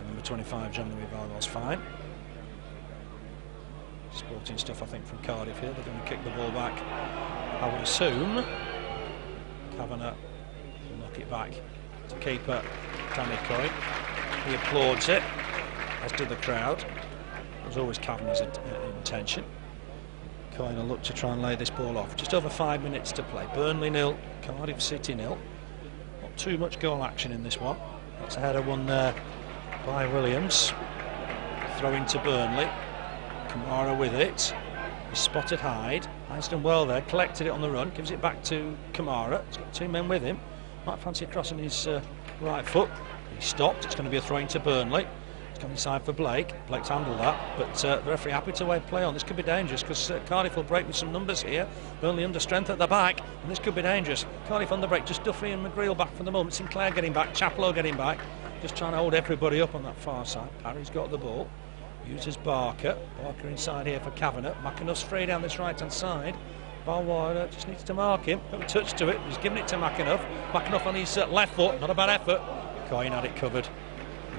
number 25, Jean-Louis Valois, fine. Sporting stuff, I think, from Cardiff here. They're going to kick the ball back, I would assume. Kavanagh will knock it back to keeper Danny Coyne. He applauds it, as did the crowd. It was always Kavanagh's intention. Coyne will look to try and lay this ball off. Just over 5 minutes to play. Burnley 0, Cardiff City 0. Not too much goal action in this one. That's a header won there by Williams. Throw into Burnley. Camara with it. He's spotted Hyde. Hyde's done well there. Collected it on the run. Gives it back to Camara. He's got 2 men with him. Might fancy crossing his right foot. He stopped. It's going to be a throw into Burnley. It's gone inside for Blake. Blake's handled that. But the referee happy to wave play on. This could be dangerous because Cardiff will break with some numbers here. Burnley under strength at the back. And this could be dangerous. Cardiff on the break. Just Duffy and McGreal back for the moment. Sinclair getting back. Chaplow getting back. Just trying to hold everybody up on that far side. Parry's got the ball. Uses Barker. Barker inside here for Kavanagh. McAnuff's free down this right-hand side. Valois just needs to mark him. Got a touch to it. He's giving it to McAnuff. McAnuff on his left foot. Not a bad effort. Coyne had it covered.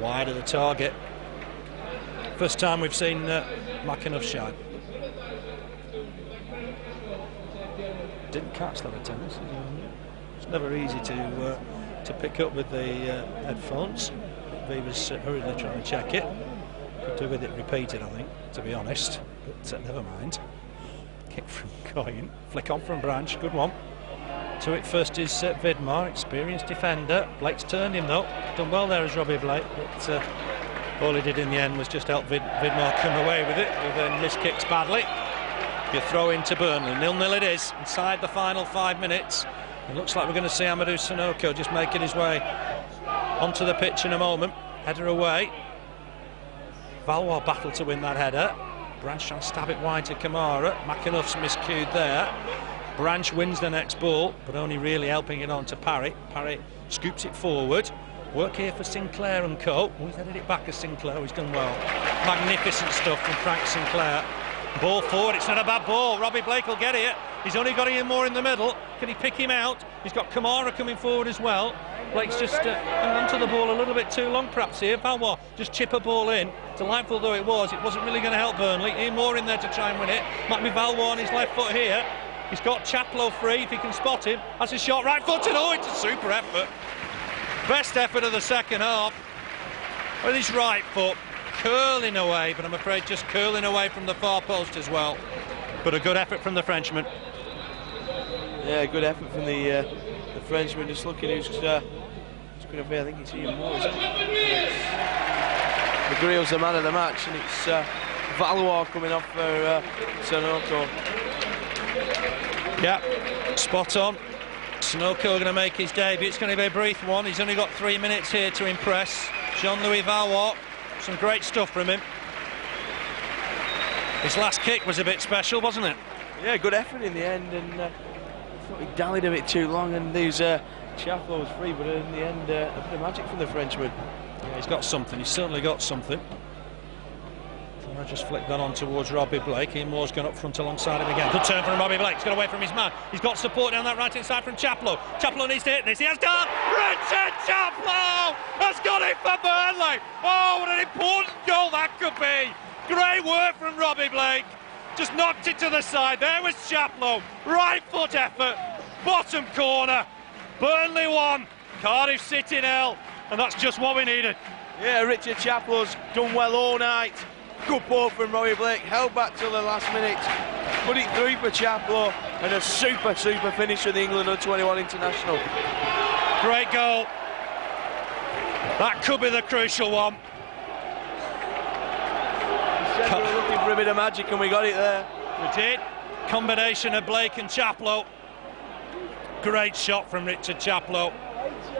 Wide of the target. First time we've seen McAnuff shine. Didn't catch that attempt. It's never easy to pick up with the headphones. He was hurriedly trying to check it. Could do with it repeated, I think, to be honest. But never mind. Kick from Coyne. Flick on from Branch. Good one. To it first is Vidmar, experienced defender. Blake's turned him though. Done well there as Robbie Blake. But all he did in the end was just help Vidmar come away with it. Who then missed kicks badly. You throw into Burnley. 0-0 it is. Inside the final 5 minutes. It looks like we're going to see Amadou Sunoco just making his way onto the pitch in a moment. Header away. Valois battled to win that header. Branch trying to stab it wide to Camara. McAnuff's miscued there. Branch wins the next ball, but only really helping it on to Parry. Parry scoops it forward. Work here for Sinclair and co. Oh, he's headed it back as Sinclair. He's done well. Magnificent stuff from Frank Sinclair. Ball forward. It's not a bad ball. Robbie Blake will get it. He's only got Ian Moore in the middle. Can he pick him out? He's got Camara coming forward as well. Blake's just hung on to the ball a little bit too long perhaps here. Valois just chip a ball in. Delightful though it wasn't really going to help Burnley. Ian Moore in there to try and win it. Might be Valois on his left foot here. He's got Chaplow free if he can spot him. That's a shot right footed. Oh, it's a super effort. Best effort of the second half. With his right foot curling away, but I'm afraid just curling away from the far post as well. But a good effort from the Frenchman. Yeah, good effort from the Frenchman. Just looking who's going to be, I think it's Ian Moore, isn't it? McGreal's the man of the match, and it's Valois coming off for Sunoco. Yeah, spot on. Sunoco going to make his debut. It's going to be a brief one. He's only got 3 minutes here to impress. Jean-Louis Valois, some great stuff from him. His last kick was a bit special, wasn't it? Yeah, good effort in the end, and I thought he dallied a bit too long, and these Chaplow was free, but in the end, a bit of magic from the Frenchman. Yeah, he's got something. He's certainly got something. I just flicked that on towards Robbie Blake. Ian Moore's gone up front alongside him again. Good turn from Robbie Blake. He's got away from his man. He's got support down that right-hand side from Chaplow. Chaplow needs to hit this. He has done. Richard Chaplow has got it for Burnley. Oh, what an important goal that could be. Great work from Robbie Blake. Just knocked it to the side. There was Chaplow. Right foot effort. Bottom corner. Burnley 1. Cardiff City 0. And that's just what we needed. Yeah, Richard Chaplow's done well all night. Good ball from Robbie Blake, held back till the last minute, put it through for Chaplow, and a super finish for the England under-21 international. Great goal. That could be the crucial one. We said we were looking for a bit of magic, and we got it there. We did. Combination of Blake and Chaplow. Great shot from Richard Chaplow.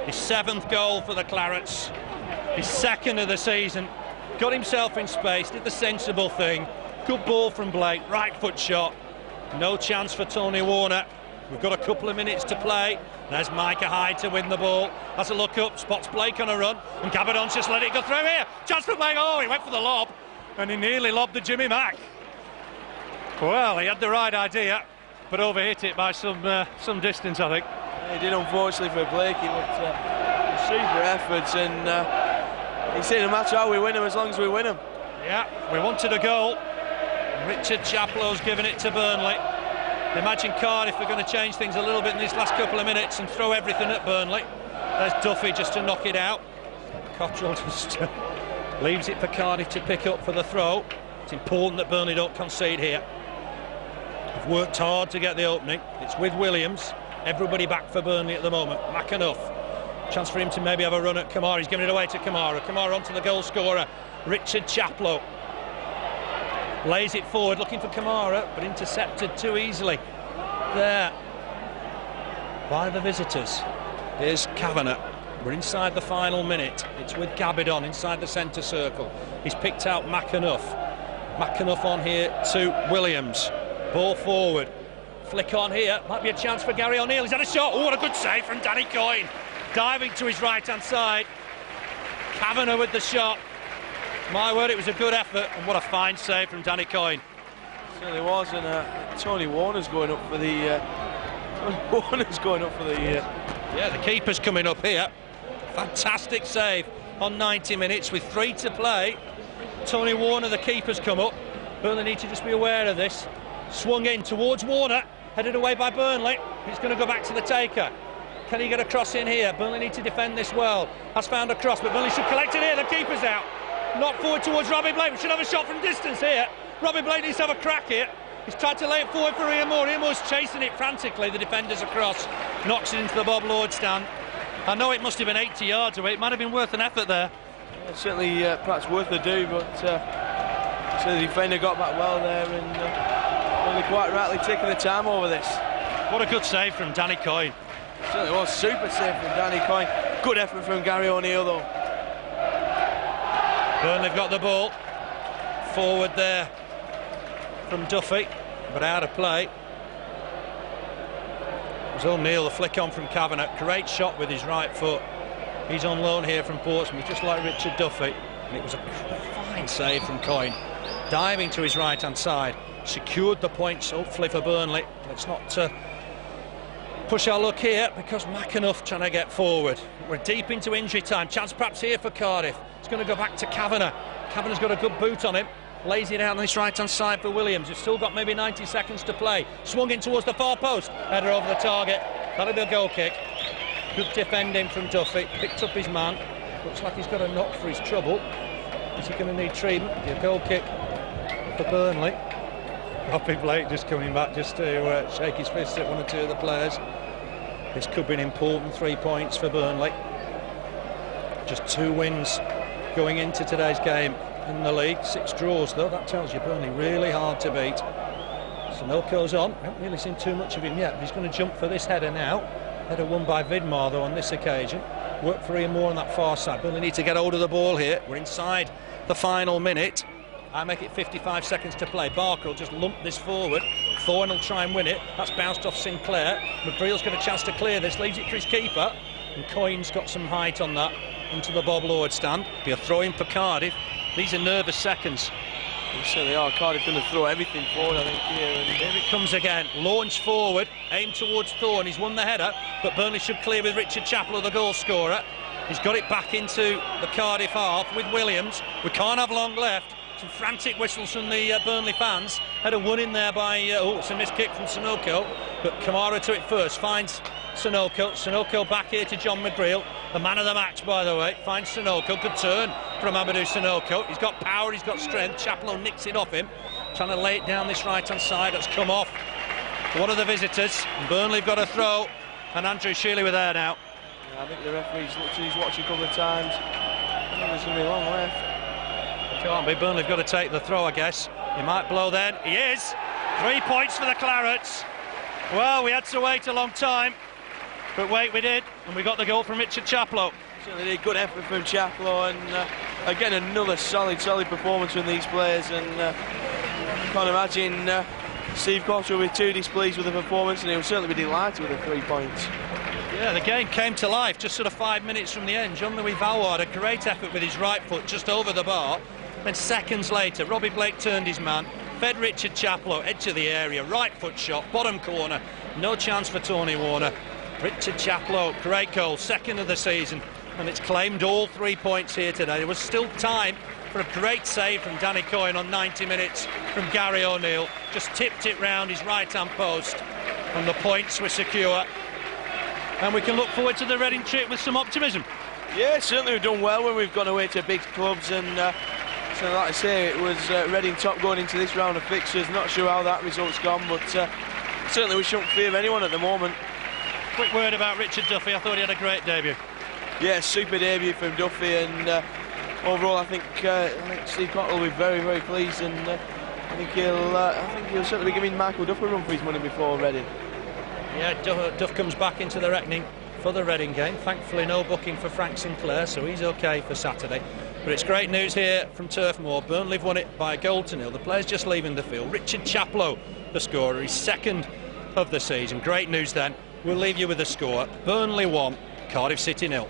His 7th goal for the Clarets. His 2nd of the season. Got himself in space, did the sensible thing. Good ball from Blake, right foot shot. No chance for Tony Warner. We've got a couple of minutes to play. There's Micah Hyde to win the ball. Has a look up, spots Blake on a run, and Gabbidon's just let it go through here. Chance for Blake. Oh, he went for the lob, and he nearly lobbed the Jimmy Mack. Well, he had the right idea, but overhit it by some distance, I think. Yeah, he did, unfortunately for Blake. He looked super efforts, and he said no matter how we win them, as long as we win them. Yeah, we wanted a goal. Richard Chaplow's given it to Burnley. Imagine Cardiff are going to change things a little bit in these last couple of minutes and throw everything at Burnley. There's Duffy just to knock it out. Cotterill just leaves it for Cardiff to pick up for the throw. It's important that Burnley don't concede here. They've worked hard to get the opening. It's with Williams. Everybody back for Burnley at the moment. McAnuff. Chance for him to maybe have a run at Camara. He's giving it away to Camara. Camara onto the goal scorer, Richard Chaplow. Lays it forward, looking for Camara, but intercepted too easily there by the visitors. Here's Kavanagh. We're inside the final minute. It's with Gabbidon inside the centre circle. He's picked out McAnuff. McAnuff on here to Williams. Ball forward. Flick on here. Might be a chance for Gary O'Neill. He's had a shot. Oh, what a good save from Danny Coyne. Diving to his right-hand side. Kavanagh with the shot. My word, it was a good effort, and what a fine save from Danny Coyne. Certainly was, and Tony Warner's going up for the. Yeah, the keeper's coming up here. Fantastic save on 90 minutes with 3 to play. Tony Warner, the keeper's come up. Burnley need to just be aware of this. Swung in towards Warner, headed away by Burnley. It's going to go back to the taker. Can he get a cross in here? Burnley need to defend this well. Has found a cross, but Burnley should collect it here. The keeper's out. Knocked forward towards Robbie Blake. We should have a shot from distance here. Robbie Blake needs to have a crack here. He's tried to lay it forward for Ian Moore. Ian Moore's chasing it frantically. The defender's across. Knocks it into the Bob Lord stand. I know it must have been 80 yards away. It might have been worth an effort there. Yeah, certainly perhaps worth the do, but so the defender got back well there, and only quite rightly taking the time over this. What a good save from Danny Coyne. Certainly was. Super save from Danny Coyne. Good effort from Gary O'Neill though. Burnley have got the ball. Forward there from Duffy, but out of play. It was O'Neill, the flick on from Kavanagh. Great shot with his right foot. He's on loan here from Portsmouth, just like Richard Duffy. And it was a fine save from Coyne. Diving to his right-hand side. Secured the points, hopefully, for Burnley. Let's not push our luck here, because McAnuff trying to get forward. We're deep into injury time. Chance perhaps here for Cardiff. It's going to go back to Kavanagh. Kavanagh's got a good boot on him. Lays it out on this right-hand side for Williams. We've still got maybe 90 seconds to play. Swung in towards the far post. Header over the target. That'll be a goal kick. Good defending from Duffy. Picked up his man. Looks like he's got a knock for his trouble. Is he going to need treatment? A goal kick for Burnley. Robbie Blake just coming back just to shake his fist at one or two of the players. This could be an important 3 points for Burnley. Just 2 wins going into today's game in the league. 6 draws though. That tells you Burnley really hard to beat. Sunoco's on. I haven't really seen too much of him yet. He's going to jump for this header now. Header won by Vidmar though on this occasion. Work for Ian Moore on that far side. Burnley need to get hold of the ball here. We're inside the final minute. I make it 55 seconds to play. Barker will just lump this forward. Thorne will try and win it. That's bounced off Sinclair. McGreal's got a chance to clear this. Leaves it for his keeper. And Coyne's got some height on that. Into the Bob Lord stand. Be a throw in for Cardiff. These are nervous seconds. They certainly are. Cardiff going to throw everything forward, I think, here. And here it comes again. Launch forward. Aim towards Thorne. He's won the header. But Burnley should clear with Richard Chaplow, the goal scorer. He's got it back into the Cardiff half with Williams. We can't have long left. Some frantic whistles from the Burnley fans. Had a one in there by, it's a missed kick from Sunoco, but Camara to it first, finds Sunoco. Sunoco back here to John McGreal, the man of the match, by the way. Finds Sunoco, good turn from Amadou Sunoco. He's got power, he's got strength. Chaplow nicks it off him, trying to lay it down this right-hand side. That's come off one of the visitors. And Burnley have got a throw, and Andrew Shealy were there now. Yeah, I think the referee's looked at his watch a couple of times. I think there's going to be long left. Can't be. Burnley have got to take the throw, I guess. He might blow then. He is. 3 points for the Clarets. Well, we had to wait a long time, but wait, we did, and we got the goal from Richard Chaplow. Certainly did. Good effort from Chaplow, and again another solid performance from these players. And can't imagine Steve Cotter will be too displeased with the performance, and he'll certainly be delighted with the 3 points. Yeah, the game came to life just sort of 5 minutes from the end. Jean-Louis Valois had a great effort with his right foot just over the bar. Then seconds later, Robbie Blake turned his man, fed Richard Chaplow, edge of the area, right foot shot, bottom corner. No chance for Tony Warner. Richard Chaplow, great goal, second of the season, and it's claimed all 3 points here today. There was still time for a great save from Danny Coyne on 90 minutes from Gary O'Neill. Just tipped it round his right-hand post, and the points were secure. And we can look forward to the Reading trip with some optimism. Yeah, certainly we've done well when we've gone away to big clubs, and So like I say, it was Reading top going into this round of fixtures. Not sure how that result's gone, but certainly we shouldn't fear anyone at the moment. Quick word about Richard Duffy. I thought he had a great debut. Yeah, super debut from Duffy, and overall I think Steve Cotterill will be very, very pleased, and I think he'll certainly be giving Michael Duff a run for his money before Reading. Yeah, Duff comes back into the reckoning for the Reading game. Thankfully no booking for Frank Sinclair, so he's okay for Saturday. But it's great news here from Turf Moor. Burnley have won it by a goal to nil. The player's just leaving the field. Richard Chaplow, the scorer, his second of the season. Great news then. We'll leave you with the score. Burnley 1, Cardiff City 0.